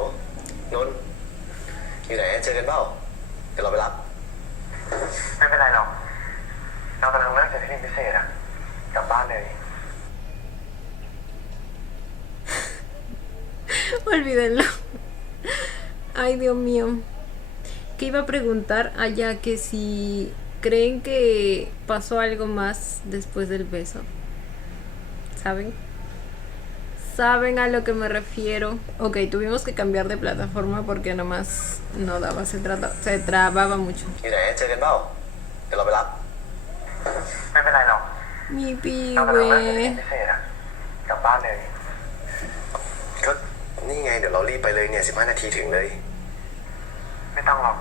นนท์อยู่ไหนเจอกันเปล่าเดี๋ยวเราไปรับ ไม่เป็นไรหรอก เรากำลังเลิกจากที่เรียนพิเศษอะกลับบ้านเลย Olvídenlo. Ay, Dios mío. ¿Qué iba a preguntar allá? Que si creen que pasó algo más después del beso. ¿Saben? ¿Saben a lo que me refiero? Ok, tuvimos que cambiar de plataforma porque nomás no daba, se trababa mucho. อยู่ไหนเจอกันเปล่าเดี๋ยวเราไปรับ ไม่เป็นไรหรอก Mi เรากำลังเลิกจากที่เรียน pibe. พิเศษอะกลับบ้านเลย ก็นี่ไงเดี๋ยวเรารีบไปเลยเนี่ย15 นาทีถึงเลย ไม่ต้องหรอก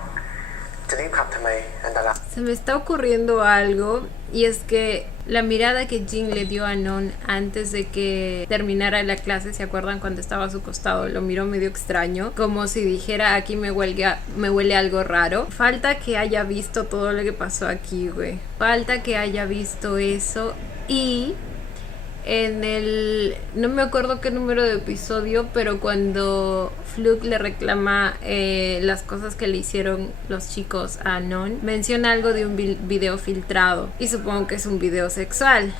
จะรีบขับทำไมอันตราย Se me está ocurriendo algo y es que la mirada que Jin le dio a Non antes de que terminara la clase, ¿se acuerdan cuando estaba a su costado? Lo miró medio extraño, como si dijera aquí me huele algo raro. Falta que haya visto todo lo que pasó aquí, güey. Falta que haya visto eso y en el... no me acuerdo qué número de episodio, pero cuando Fluke le reclama las cosas que le hicieron los chicos a Non, menciona algo de un video filtrado y supongo que es un video sexual.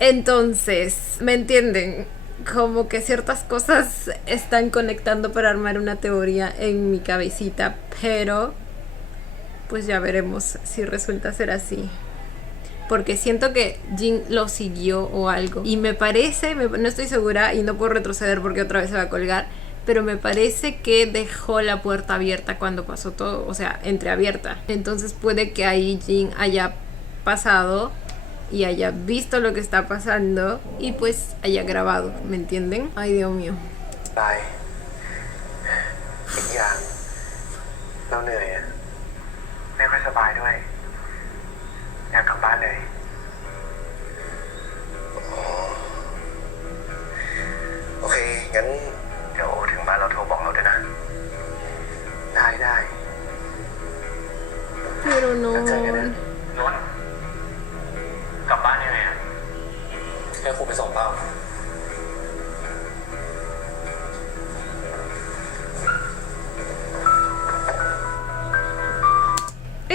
Entonces, ¿me entienden? Como que ciertas cosas están conectando para armar una teoría en mi cabecita, pero pues ya veremos si resulta ser así. Porque siento que Jin lo siguió o algo. Y me parece, no estoy segura y no puedo retroceder porque otra vez se va a colgar, pero me parece que dejó la puerta abierta cuando pasó todo, o sea, entreabierta. Entonces puede que ahí Jin haya pasado y haya visto lo que está pasando y pues haya grabado, ¿me entienden? Ay, Dios mío. ตายอีกอย่างเราเหนื่อยอะไม่ค่อยสบายด้วย อยากกลับบ้านเลย โอเค งั้นเดี๋ยวถึงบ้านเราโทร no. เจอกันนะนนท์กลับบ้านยังไงอะให้ครูไปส่งเปล่า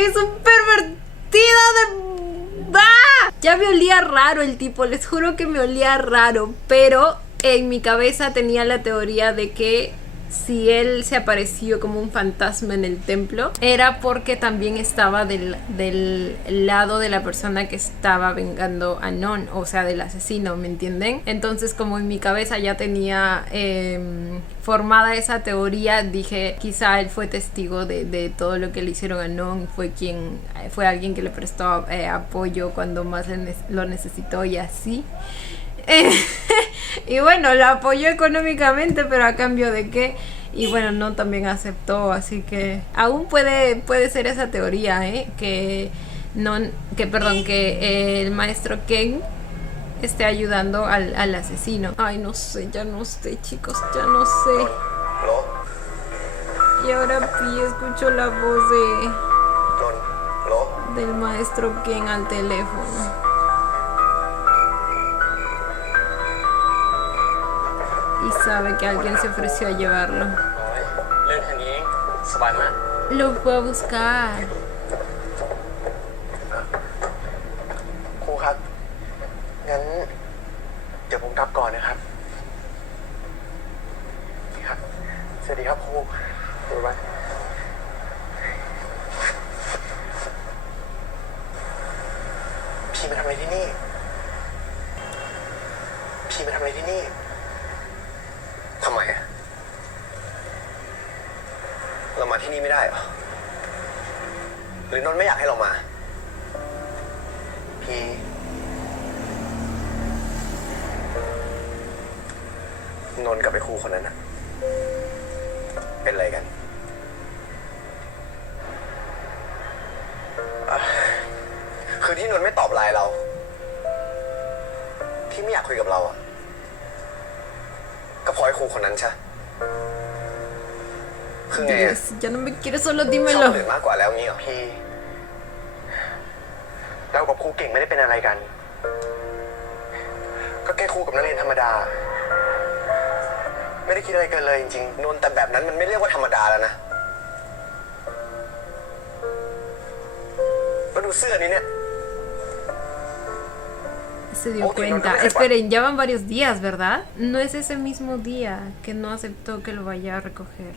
Es un pervertido de... ¡Ah! Ya me olía raro el tipo, les juro que me olía raro, pero en mi cabeza tenía la teoría de que si él se apareció como un fantasma en el templo, era porque también estaba del lado de la persona que estaba vengando a Non, o sea, del asesino, ¿me entienden? Entonces, como en mi cabeza ya tenía formada esa teoría, dije, quizá él fue testigo de todo lo que le hicieron a Non, fue alguien que le prestó apoyo cuando más lo necesitó y así. Y bueno, lo apoyó económicamente, pero a cambio de qué. Y bueno, no también aceptó, así que aún puede ser esa teoría, que el maestro Ken esté ayudando al asesino. Ay, no sé, ya no sé, chicos, ya no sé. โหล Y ahora Pi escucho la voz นนท์โหล del maestro Ken al teléfono. Y sabe que alguien se ofreció a llevarlo. เรื่องแค่นี้เองสบายมาก Lo fue a buscar. ครูครับ งั้น เดี๋ยวผมกลับก่อนนะครับ ครับ สวัสดีครับครูบ๊ายบายพี่มาทำอะไรที่นี่ พี่มาทำอะไรที่นี่ ทำไมอะเรามาที่นี่ไม่ได้เหรอ หรือนนท์ไม่อยากให้เรามา พี่ นนท์กับไอ้ครูคนนั้นนะเป็นอะไรกันคือที่นนท์ไม่ตอบไลน์เรา ที่ไม่อยากคุยกับเราอะก็เพราะไอ้ครูคนนั้นใช่คือไงอะ Dios, ya no me quieres, solo ชอบ dímelo. คนอื่นมากกว่าแล้วงี้เหรอพี่เรากับครูเก่งไม่ได้เป็นอะไรกัน ก็แค่ครูกับนักเรียนธรรมดา ไม่ได้คิดอะไรเกินเลยจริงๆนนท์แต่แบบนั้นมันไม่เรียกว่าธรรมดาแล้วนะมาดูเสื้อนี้เนี่ย Se dio cuenta. Esperen, ya van varios días, ¿verdad? No es ese mismo día que no aceptó que lo vaya a recoger.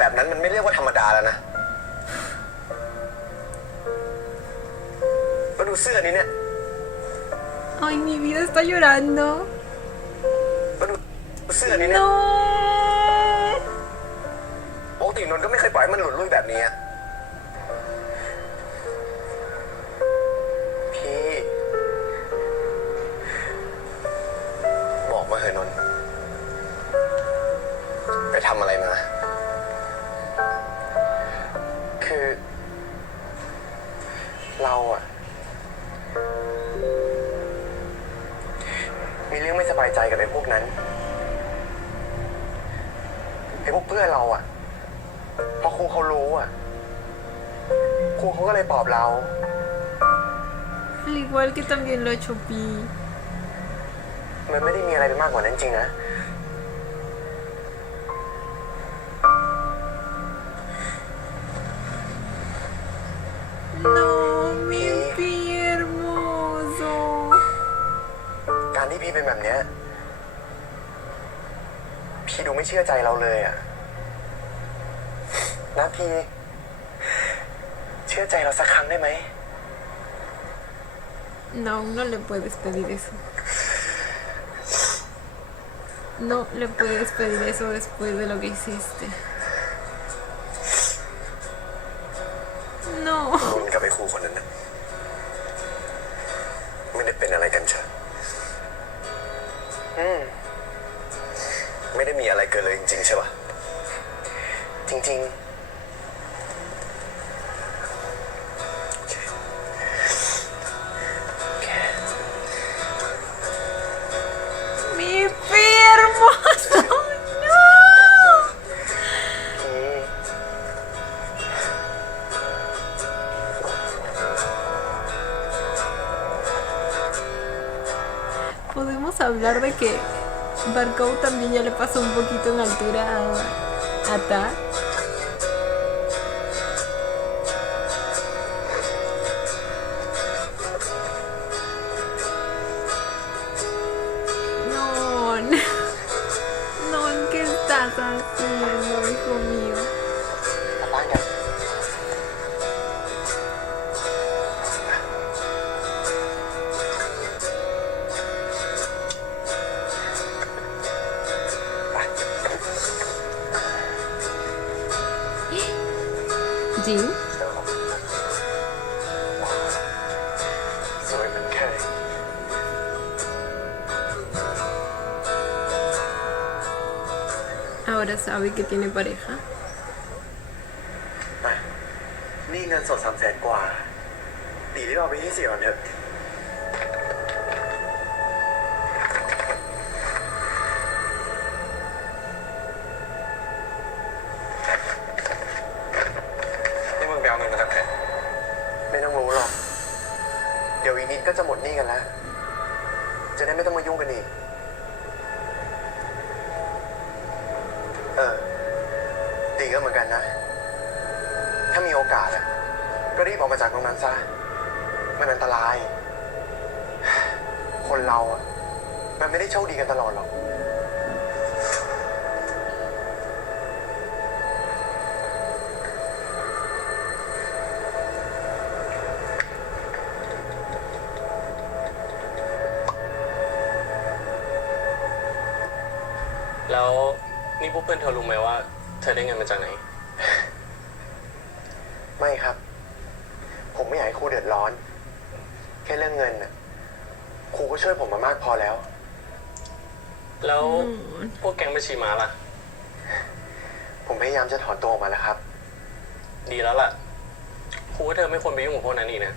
แบบนั้นมันไม่เรียกว่าธรรมดาแล้วนะมาดูเสื้อนี้เนี่ย Ay, mi vida está llorando. มาดูเสื้อนี้เนี่ย No. ปกตินนท์ก็ไม่เคยปล่อยให้มันหลุดลุ่ยแบบนี้อะพี่ บอกมาเถอะนนท์ไปทำอะไรมา คือเราอะมีเรื่องไม่สบายใจกับไอ้พวกนั้นไอ้พวกเพื่อนเราอะพอครูเขารู้อะครูเขาก็เลยปลอบเรา Al igual que también lo ha hecho Pi. มันไม่ได้มีอะไรไปมากกว่านั้นจริงนะ No, mi Pi hermoso. การที่พี่เป็นแบบเนี้ยพี่ดูไม่เชื่อใจเราเลยอะนะพี่เชื่อใจเราสักครั้งได้ไหม No, no le puedes pedir eso. No le puedes pedir eso después de lo que hiciste. No. นนท์กับไอ้ครูคนนั้นนะไม่ได้เป็นอะไรกันใช่ไม่ได้มีอะไรเกินเลยจริงๆใช่ปะจริงๆ Mi Pi hermoso. No. พี่ de que Barcou también ya le pasó un poquito en altura a Ta. No, no, no, ¿qué estás haciendo, hijo mío? กลับบ้านกัน จริง สวยเหมือนเคย Ahora sabe que tiene pareja. นี่เงินสด300,000 กว่า ดีที่เอาไปให้เสียก่อนเถอะ นี่มึงไปเอาเงินมาจากไหน ไม่ต้องรู้หรอก เดี๋ยวอีกนิดก็จะหมดหนี้กันแล้ว จะได้ไม่ต้องมายุ่งกันอีก ดีก็เหมือนกันนะ ถ้ามีโอกาสอะก็รีบออกมาจากตรงนั้นซะ มันอันตราย คนเราอะมันไม่ได้โชคดีกันตลอดหรอก แล้วนี่พวกเพื่อนเธอรู้ไหมว่าเธอได้เงินมาจากไหน ไม่ครับ ผมไม่อยากให้ครูเดือดร้อน แค่เรื่องเงินน่ะครูก็ช่วยผมมามากพอแล้ว แล้วพวกแก๊งบัญชีม้าล่ะ ผมพยายามจะถอนตัวออกมาแล้วครับ ดีแล้วล่ะครูว่าเธอไม่ควรไปยุ่งกับพวกนั้นอีกนะ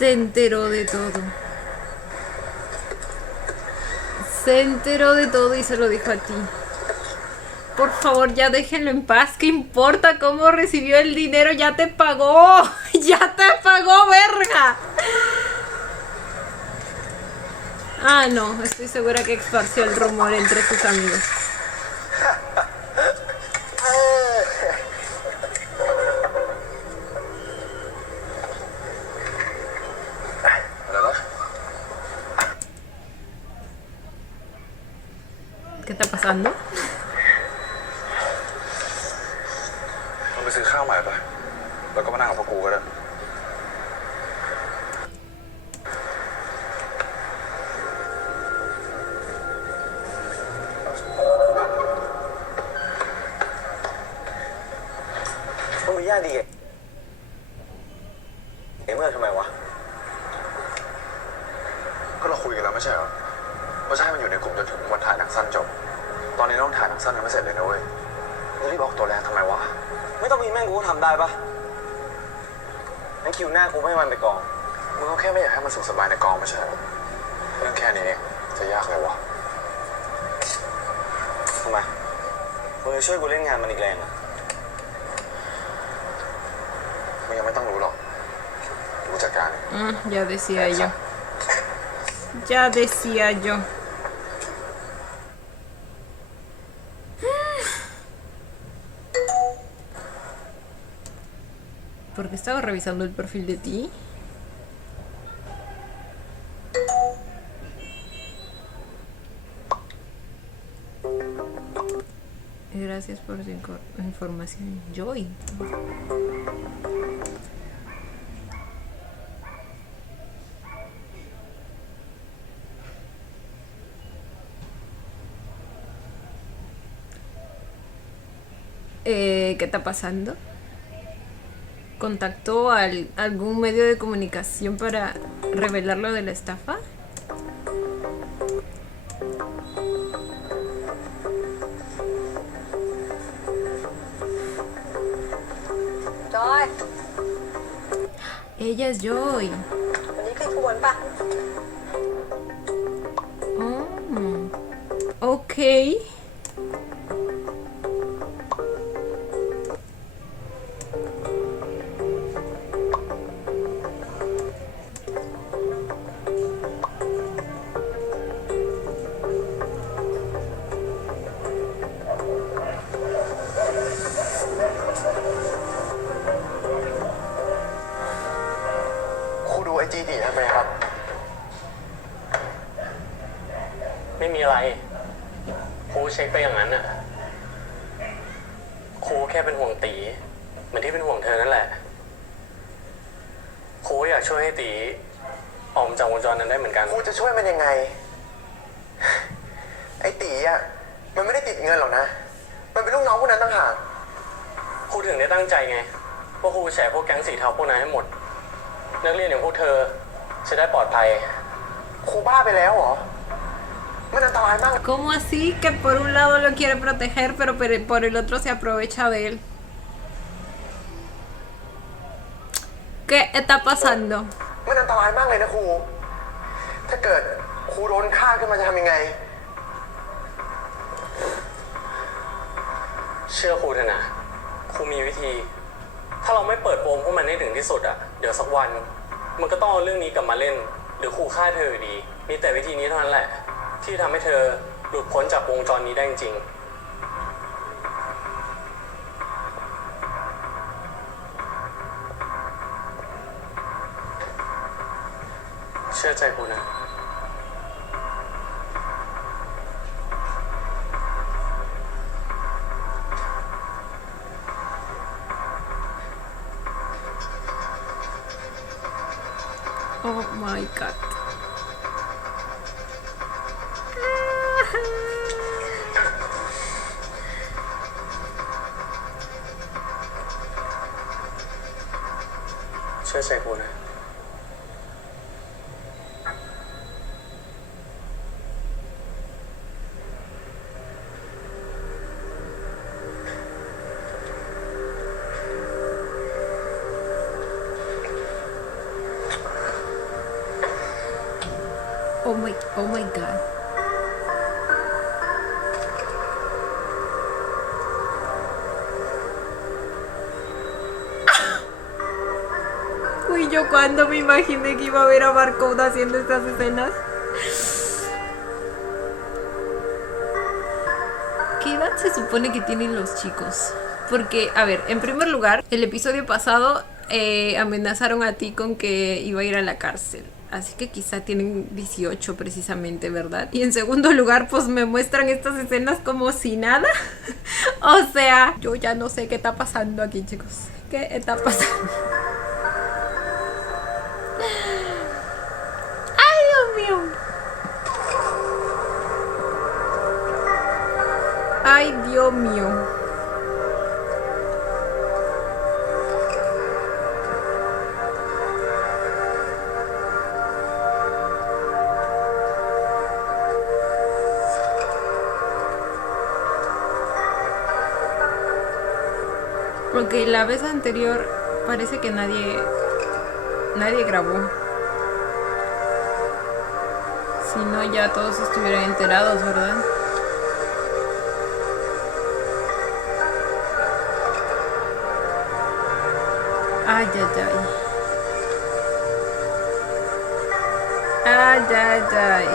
Se enteró de todo. Se enteró de todo y se lo dijo a ti. Por favor, ya déjenlo en paz. ¿Qué importa cómo recibió el dinero? Ya te pagó. Ya te pagó, verga. Ah, no. Estoy segura que esparció el rumor entre sus amigos. ¿Qué está pasando? มึงไปซื้อข้าวใหม่ปะแล้วก็มานั่งกับพวกกูก็ได้ ต้องมีญาติดีเมื่อทำไมวะ ก็เราคุยกันแล้วไม่ใช่เหรอว่าจะให้มันอยู่ในกลุ่มจนถึงวันถ่ายหนังสั้นจบ ตอนนี้ต้องถ่ายหนังสั้นยังไม่เสร็จเลยนะเว้ยจะรีบออกตัวแรงทำไมวะ ไม่ต้องมีแม่งกูก็ทำได้ปะงั้นคิวหน้ากูไม่ให้มันไปกอง มึงก็แค่ไม่อยากให้มันสุขสบายในกองไม่ใช่เหรอเรื่องแค่นี้เองจะยากเลยวะ ทำไมมึงจะช่วยกูเล่นงานมันอีกแรงอ่ะ มึงยังไม่ต้องรู้หรอกรู้จัดการ Ya decía yo. Ya decía yo. ¿Por qué estaba revisando el perfil de ti? Gracias por su información, Joy. ¿Qué está pasando? ¿Contactó a algún medio de comunicación para revelar lo de la estafa? Joy Ella es Joy. วันนี้ขึ้นขบวนปะ Oh. ครูดูไอจีดีทำไมครับ ไม่มีอะไร ครูเช็คไปอย่างนั้นน่ะ ครูแค่เป็นห่วงตีเหมือนที่เป็นห่วงเธอนั่นแหละ ครูอยากช่วยให้ตีออกมาจากวงจรนั้นได้เหมือนกัน ครูจะช่วยมันยังไง ไอตีอ่ะ มันไม่ได้ติดเงินหรอกนะ มันเป็นลูกน้องพวกนั้นต่างหาก ครูถึงได้ตั้งใจไงว่าครูแฉพวกแก๊งสีเทาพวกนั้นให้หมด นักเรียนอย่างพวกเธอจะได้ปลอดภัย ครูบ้าไปแล้วเหรอ มันอันตรายมาก ¿Cómo así que por un lado lo quiere proteger, pero por el otro se aprovecha de él? ¿Qué está pasando? มันอันตรายมากเลยนะครู ถ้าเกิดครูโดนฆ่าขึ้นมาจะทำยังไง เชื่อครูเถอะนะ ครูมีวิธี ถ้าเราไม่เปิดโปงพวกมันให้ถึงที่สุดอ่ะ เดี๋ยวสักวัน มันก็ต้องเอาเรื่องนี้กลับมาเล่น หรือครูฆ่าเธออยู่ดี มีแต่วิธีนี้เท่านั้นแหละ ที่ทำให้เธอหลุดพ้นจากวงจรนี้ได้จริงๆเชื่อใจครูนะ Oh my god. เชื่อใจครูนะ Oh my god. Uy, yo cuando me imaginé que iba a ver a Barcode haciendo estas escenas. ¿Qué edad se supone que tienen los chicos? Porque, a ver, en primer lugar, el episodio pasado amenazaron a ti con que iba a ir a la cárcel. Así que quizá tienen 18 precisamente, ¿verdad? Y en segundo lugar, pues me muestran estas escenas como si nada. O sea, yo ya no sé qué está pasando aquí, chicos. ¿Qué está pasando? ¡Ay, Dios mío! ¡Ay, Dios mío! Porque la vez anterior parece que nadie grabó. Si no, ya todos estuvieran enterados, ¿verdad? Ay, ay, ay. Ay, ay, ay.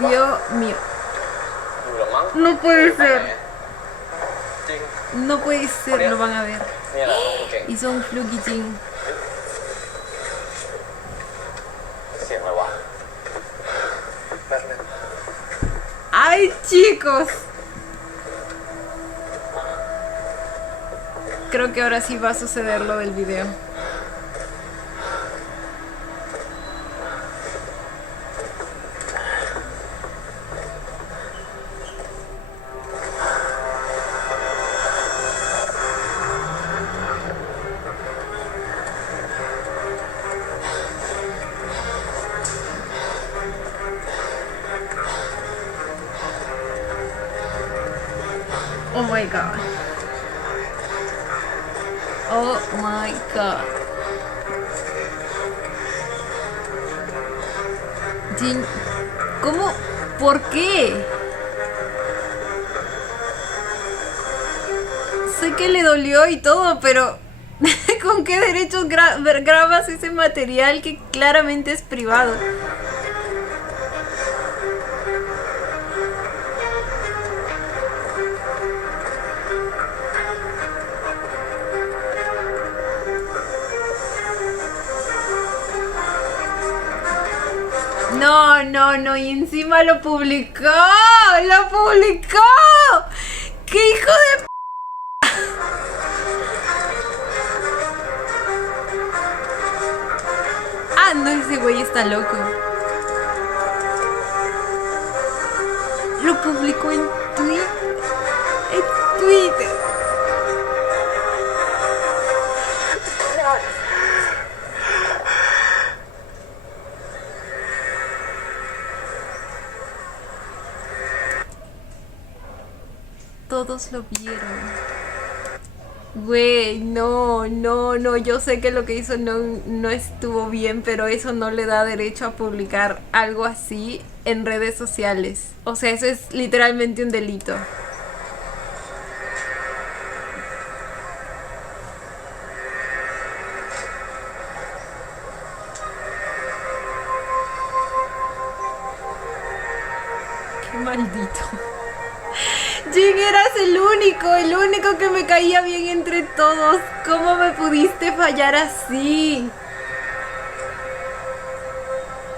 Dios mío. No puede ser. No puede ser, lo van a ver. Y son Flukiting. ¡Ay, chicos! Creo que ahora sí va a suceder lo del video. Oh my god. Oh my god. Jin, ¿cómo? ¿Por qué? Sé que le dolió y todo, pero ¿con qué derechos grabas ese material que claramente es privado? No, no, no, y encima lo publicó. ¡Lo publicó! ¡Qué hijo de... Ah, no, ese güey está loco. Lo publicó en Twitter. En Twitter. Todos lo vieron. Güey, no, no, no, yo sé que lo que hizo no estuvo bien, pero eso no le da derecho a publicar algo así en redes sociales. O sea, eso es literalmente un delito. Qué maldito. Jin, eras el único que me caía bien entre todos. ¿Cómo me pudiste fallar así?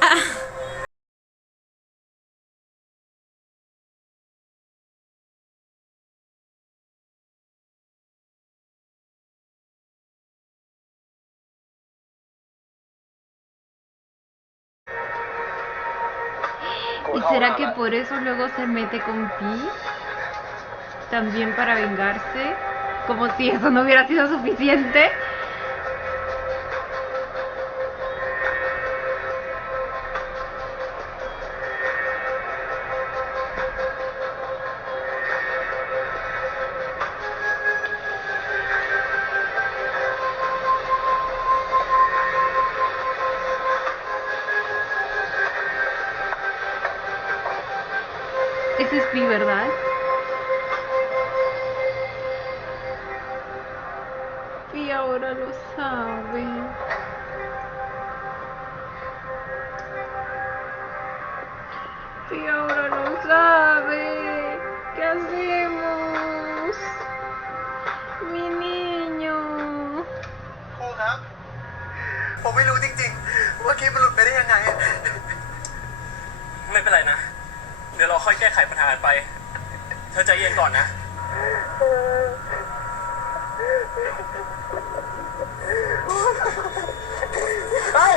Ah. ¿Y será que por eso luego se mete con Pi? También para vengarse, como si eso no hubiera sido suficiente. Ese es Pi, ¿verdad? Y ahora lo sabe. Y ahora lo sabe. ¿Qué hacemos? Mi niño. ครูครับ ผมไม่รู้จริงๆว่าคลิปมันหลุดไปได้ยังไงอะ ไม่เป็นไรนะ เดี๋ยวเราค่อยแก้ไขปัญหากันไป เธอใจเย็นก่อนนะ เฮ้ย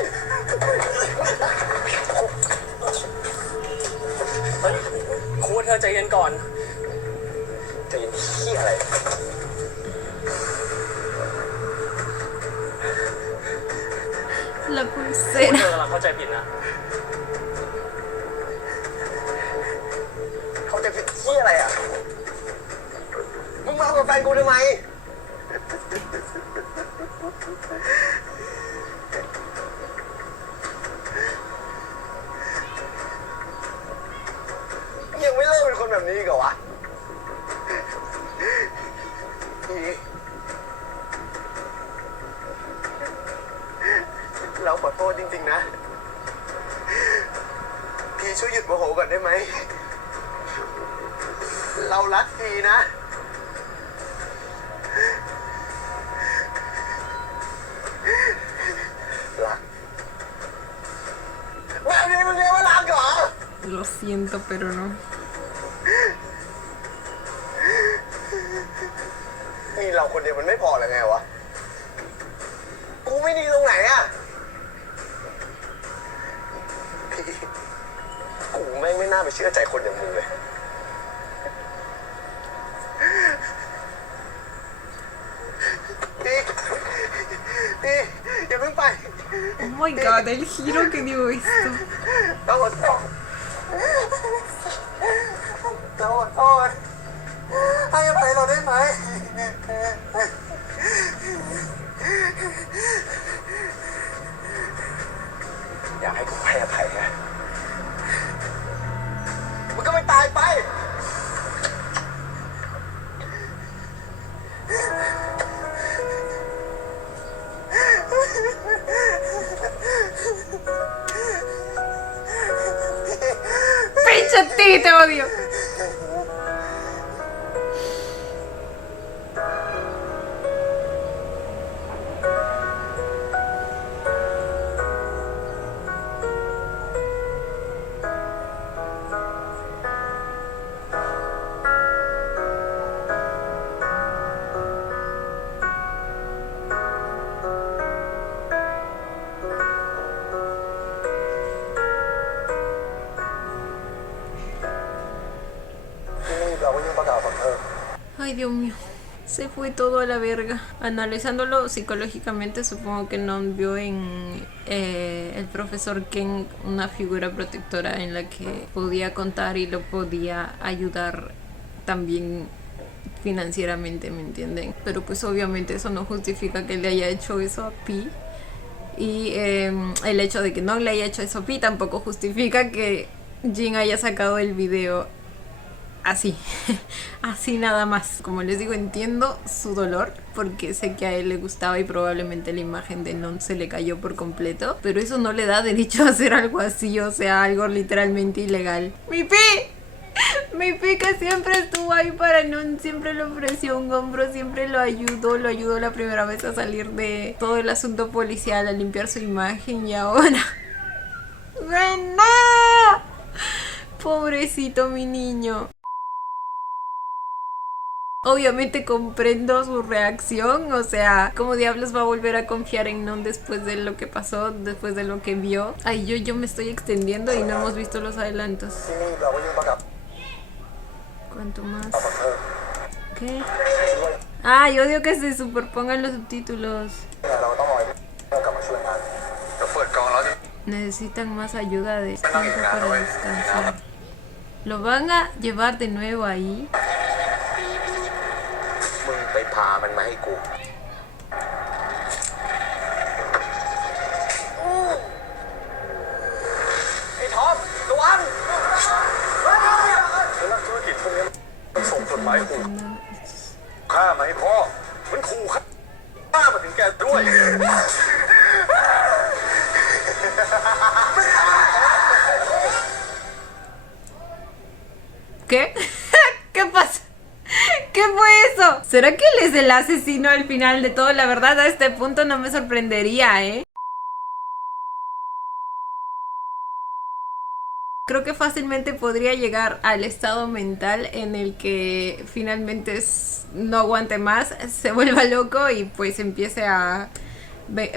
ครูเธอใจเย็นก่อน ใจเย็นขี้อะไร La ครู pulsera. เธอกำลังเข้าใจผิดนะ เขาจะผิดขี้อะไรอ่ะ มึงมากับแฟนกูทำไม ยังไม่เลิกเป็นคนแบบนี้อีกเหรอวะพี่เราขอโทษจริงๆนะ พี่ช่วยหยุดโมโหก่อนได้ไหม เรารักพี่นะ รักแบบนี้มึงเรียกว่ารักเหรอ Lo siento, pero no. มีเราคนเดียวมันไม่พอหรือไงวะ กูไม่ดีตรงไหนอะพี่ กูแม่งไม่น่าไปเชื่อใจคนอย่างมึงเลย พี่อย่าเพิ่งไป Oh my god, el giro que dio esto. เราขอโทษเราขอโทษให้อภัย Sí, te odio. Ay, Dios mío. Se fue todo a la verga. Analizándolo psicológicamente, supongo que non vio en el profesor Ken una figura protectora en la que podía contar y lo podía ayudar también financieramente, ¿me entienden? Pero pues obviamente eso no justifica que le haya hecho eso a Pi. Y el hecho de que no le haya hecho eso a Pi tampoco justifica que Jin haya sacado el video así, así nada más. Como les digo, entiendo su dolor porque sé que a él le gustaba y probablemente la imagen de Non se le cayó por completo, pero eso no le da derecho a hacer algo así, o sea, algo literalmente ilegal. ¡Mi Pi! Mi Pi, que siempre estuvo ahí para Non, siempre le ofreció un hombro, siempre lo ayudó la primera vez a salir de todo el asunto policial, a limpiar su imagen, y ahora... ¡No! Pobrecito mi niño. Obviamente comprendo su reacción, o sea, ¿cómo diablos va a volver a confiar en Non después de lo que pasó, después de lo que vio? Ay, yo me estoy extendiendo y no hemos visto los adelantos. ¿Cuánto más? ¿Qué? Ay, odio que se superpongan los subtítulos. Necesitan más ayuda de tiempo para descansar. ¿Lo van a llevar de nuevo ahí? ¿Qué? ¿Qué pasa? ¿Qué fue eso? ¿Será que él es el asesino al final de todo? La verdad, a este punto no me sorprendería, ¿eh? Creo que fácilmente podría llegar al estado mental en el que finalmente no aguante más, se vuelva loco y pues empiece a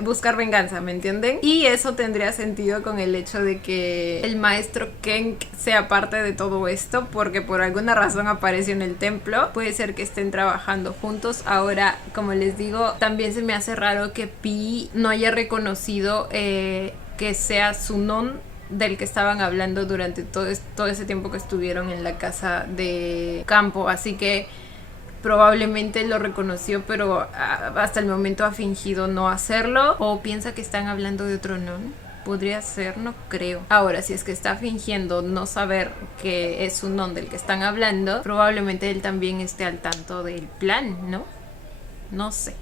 buscar venganza, ¿me entienden? Y eso tendría sentido con el hecho de que el maestro Ken sea parte de todo esto, porque por alguna razón apareció en el templo. Puede ser que estén trabajando juntos. Ahora, como les digo, también se me hace raro que Pi no haya reconocido que sea su Non del que estaban hablando durante todo ese tiempo que estuvieron en la casa de campo, así que probablemente lo reconoció, pero hasta el momento ha fingido no hacerlo, o piensa que están hablando de otro Non. Podría ser, no creo. Ahora, si es que está fingiendo no saber que es un Non del que están hablando, probablemente él también esté al tanto del plan, ¿no? No sé.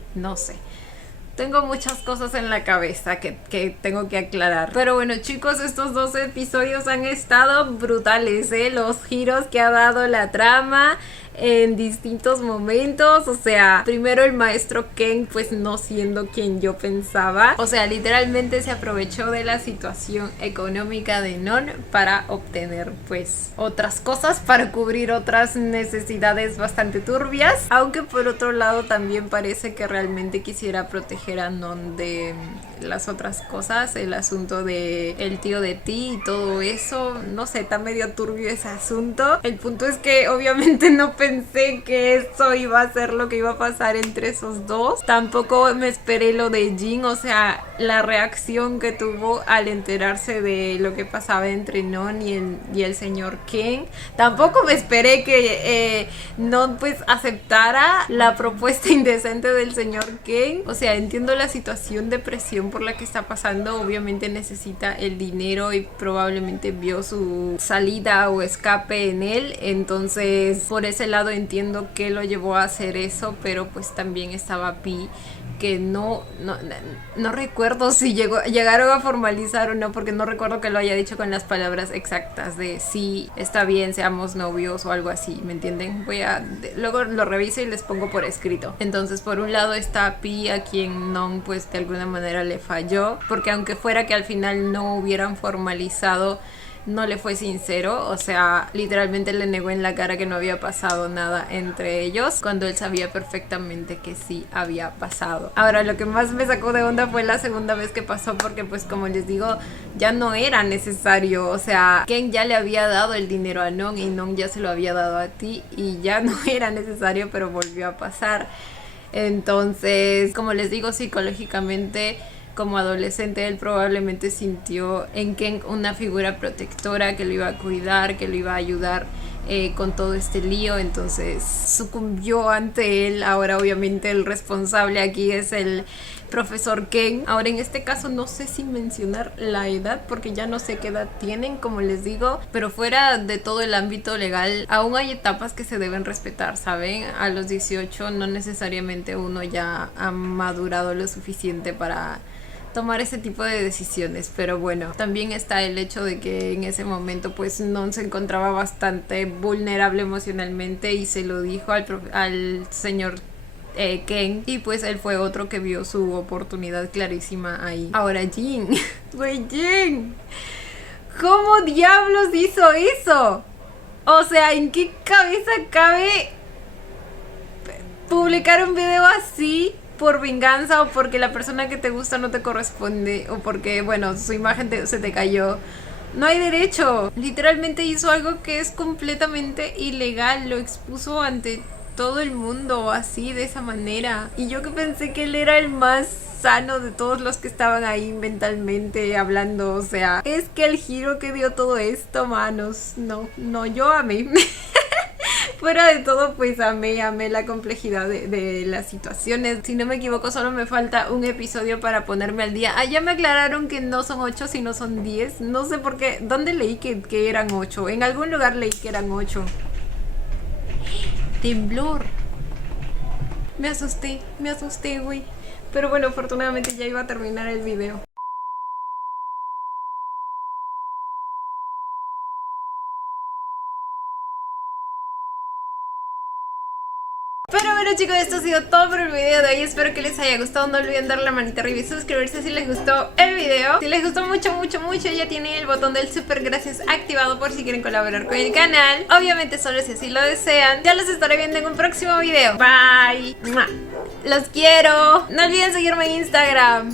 Tengo muchas cosas en la cabeza que tengo que aclarar. Pero bueno, chicos, estos 2 episodios han estado brutales, ¿eh? Los giros que ha dado la trama en distintos momentos. O sea, primero el maestro Ken pues no siendo quien yo pensaba. O sea, literalmente se aprovechó de la situación económica de Non para obtener pues otras cosas, para cubrir otras necesidades bastante turbias. Aunque por otro lado también parece que realmente quisiera proteger a Non de las otras cosas, el asunto de el tío de Ti y todo eso. No sé, está medio turbio ese asunto. El punto es que obviamente no pensé que eso iba a ser lo que iba a pasar entre esos dos. Tampoco me esperé lo de Jin, o sea, la reacción que tuvo al enterarse de lo que pasaba entre Non y el señor Ken. Tampoco me esperé que Non pues aceptara la propuesta indecente del señor Ken. O sea, entiendo la situación de presión por la que está pasando. Obviamente necesita el dinero y probablemente vio su salida o escape en él. Entonces, por ese lado entiendo que lo llevó a hacer eso, pero pues también estaba Pi que no recuerdo si llegaron a formalizar o no, porque no recuerdo que lo haya dicho con las palabras exactas de sí, está bien, seamos novios o algo así, ¿me entienden? Luego lo reviso y les pongo por escrito. Entonces, por un lado está Pi, a quien Non pues de alguna manera le falló, porque aunque fuera que al final no hubieran formalizado, no le fue sincero, o sea, literalmente le negó en la cara que no había pasado nada entre ellos, cuando él sabía perfectamente que sí había pasado. Ahora, lo que más me sacó de onda fue la segunda vez que pasó, porque pues como les digo, ya no era necesario, o sea, Ken ya le había dado el dinero a Non y Non ya se lo había dado a Ti y ya no era necesario, pero volvió a pasar. Entonces, como les digo, psicológicamente, como adolescente, él probablemente sintió en Ken una figura protectora que lo iba a cuidar, que lo iba a ayudar con todo este lío. Entonces sucumbió ante él. Ahora obviamente el responsable aquí es el profesor Ken. Ahora en este caso no sé si mencionar la edad, porque ya no sé qué edad tienen, como les digo, pero fuera de todo el ámbito legal aún hay etapas que se deben respetar, ¿saben? A los 18 no necesariamente uno ya ha madurado lo suficiente para tomar ese tipo de decisiones, pero bueno, también está el hecho de que en ese momento pues Non se encontraba bastante vulnerable emocionalmente y se lo dijo al señor Ken, y pues él fue otro que vio su oportunidad clarísima ahí. Ahora Jin, güey, Jin, ¿cómo diablos hizo eso? O sea, ¿en qué cabeza cabe publicar un video así por venganza, o porque la persona que te gusta no te corresponde, o porque, bueno, su imagen se te cayó? No hay derecho. Literalmente hizo algo que es completamente ilegal, lo expuso ante todo el mundo así, de esa manera. Y yo que pensé que él era el más sano de todos los que estaban ahí mentalmente hablando, o sea, es que el giro que dio todo esto, manos, no, yo amé. Fuera de todo, pues amé la complejidad de las situaciones. Si no me equivoco, solo me falta un episodio para ponerme al día. Ya me aclararon que no son 8, sino son 10. No sé por qué. ¿Dónde leí que eran 8? En algún lugar leí que eran 8. Temblor. Me asusté, güey. Pero bueno, afortunadamente ya iba a terminar el video. Pero bueno, chicos, esto ha sido todo por el video de hoy. Espero que les haya gustado. No olviden darle la manita arriba y suscribirse si les gustó el video. Si les gustó mucho, ya tienen el botón del super gracias activado por si quieren colaborar con el canal. Obviamente solo si así lo desean. Ya los estaré viendo en un próximo video. Bye. Los quiero. No olviden seguirme en Instagram.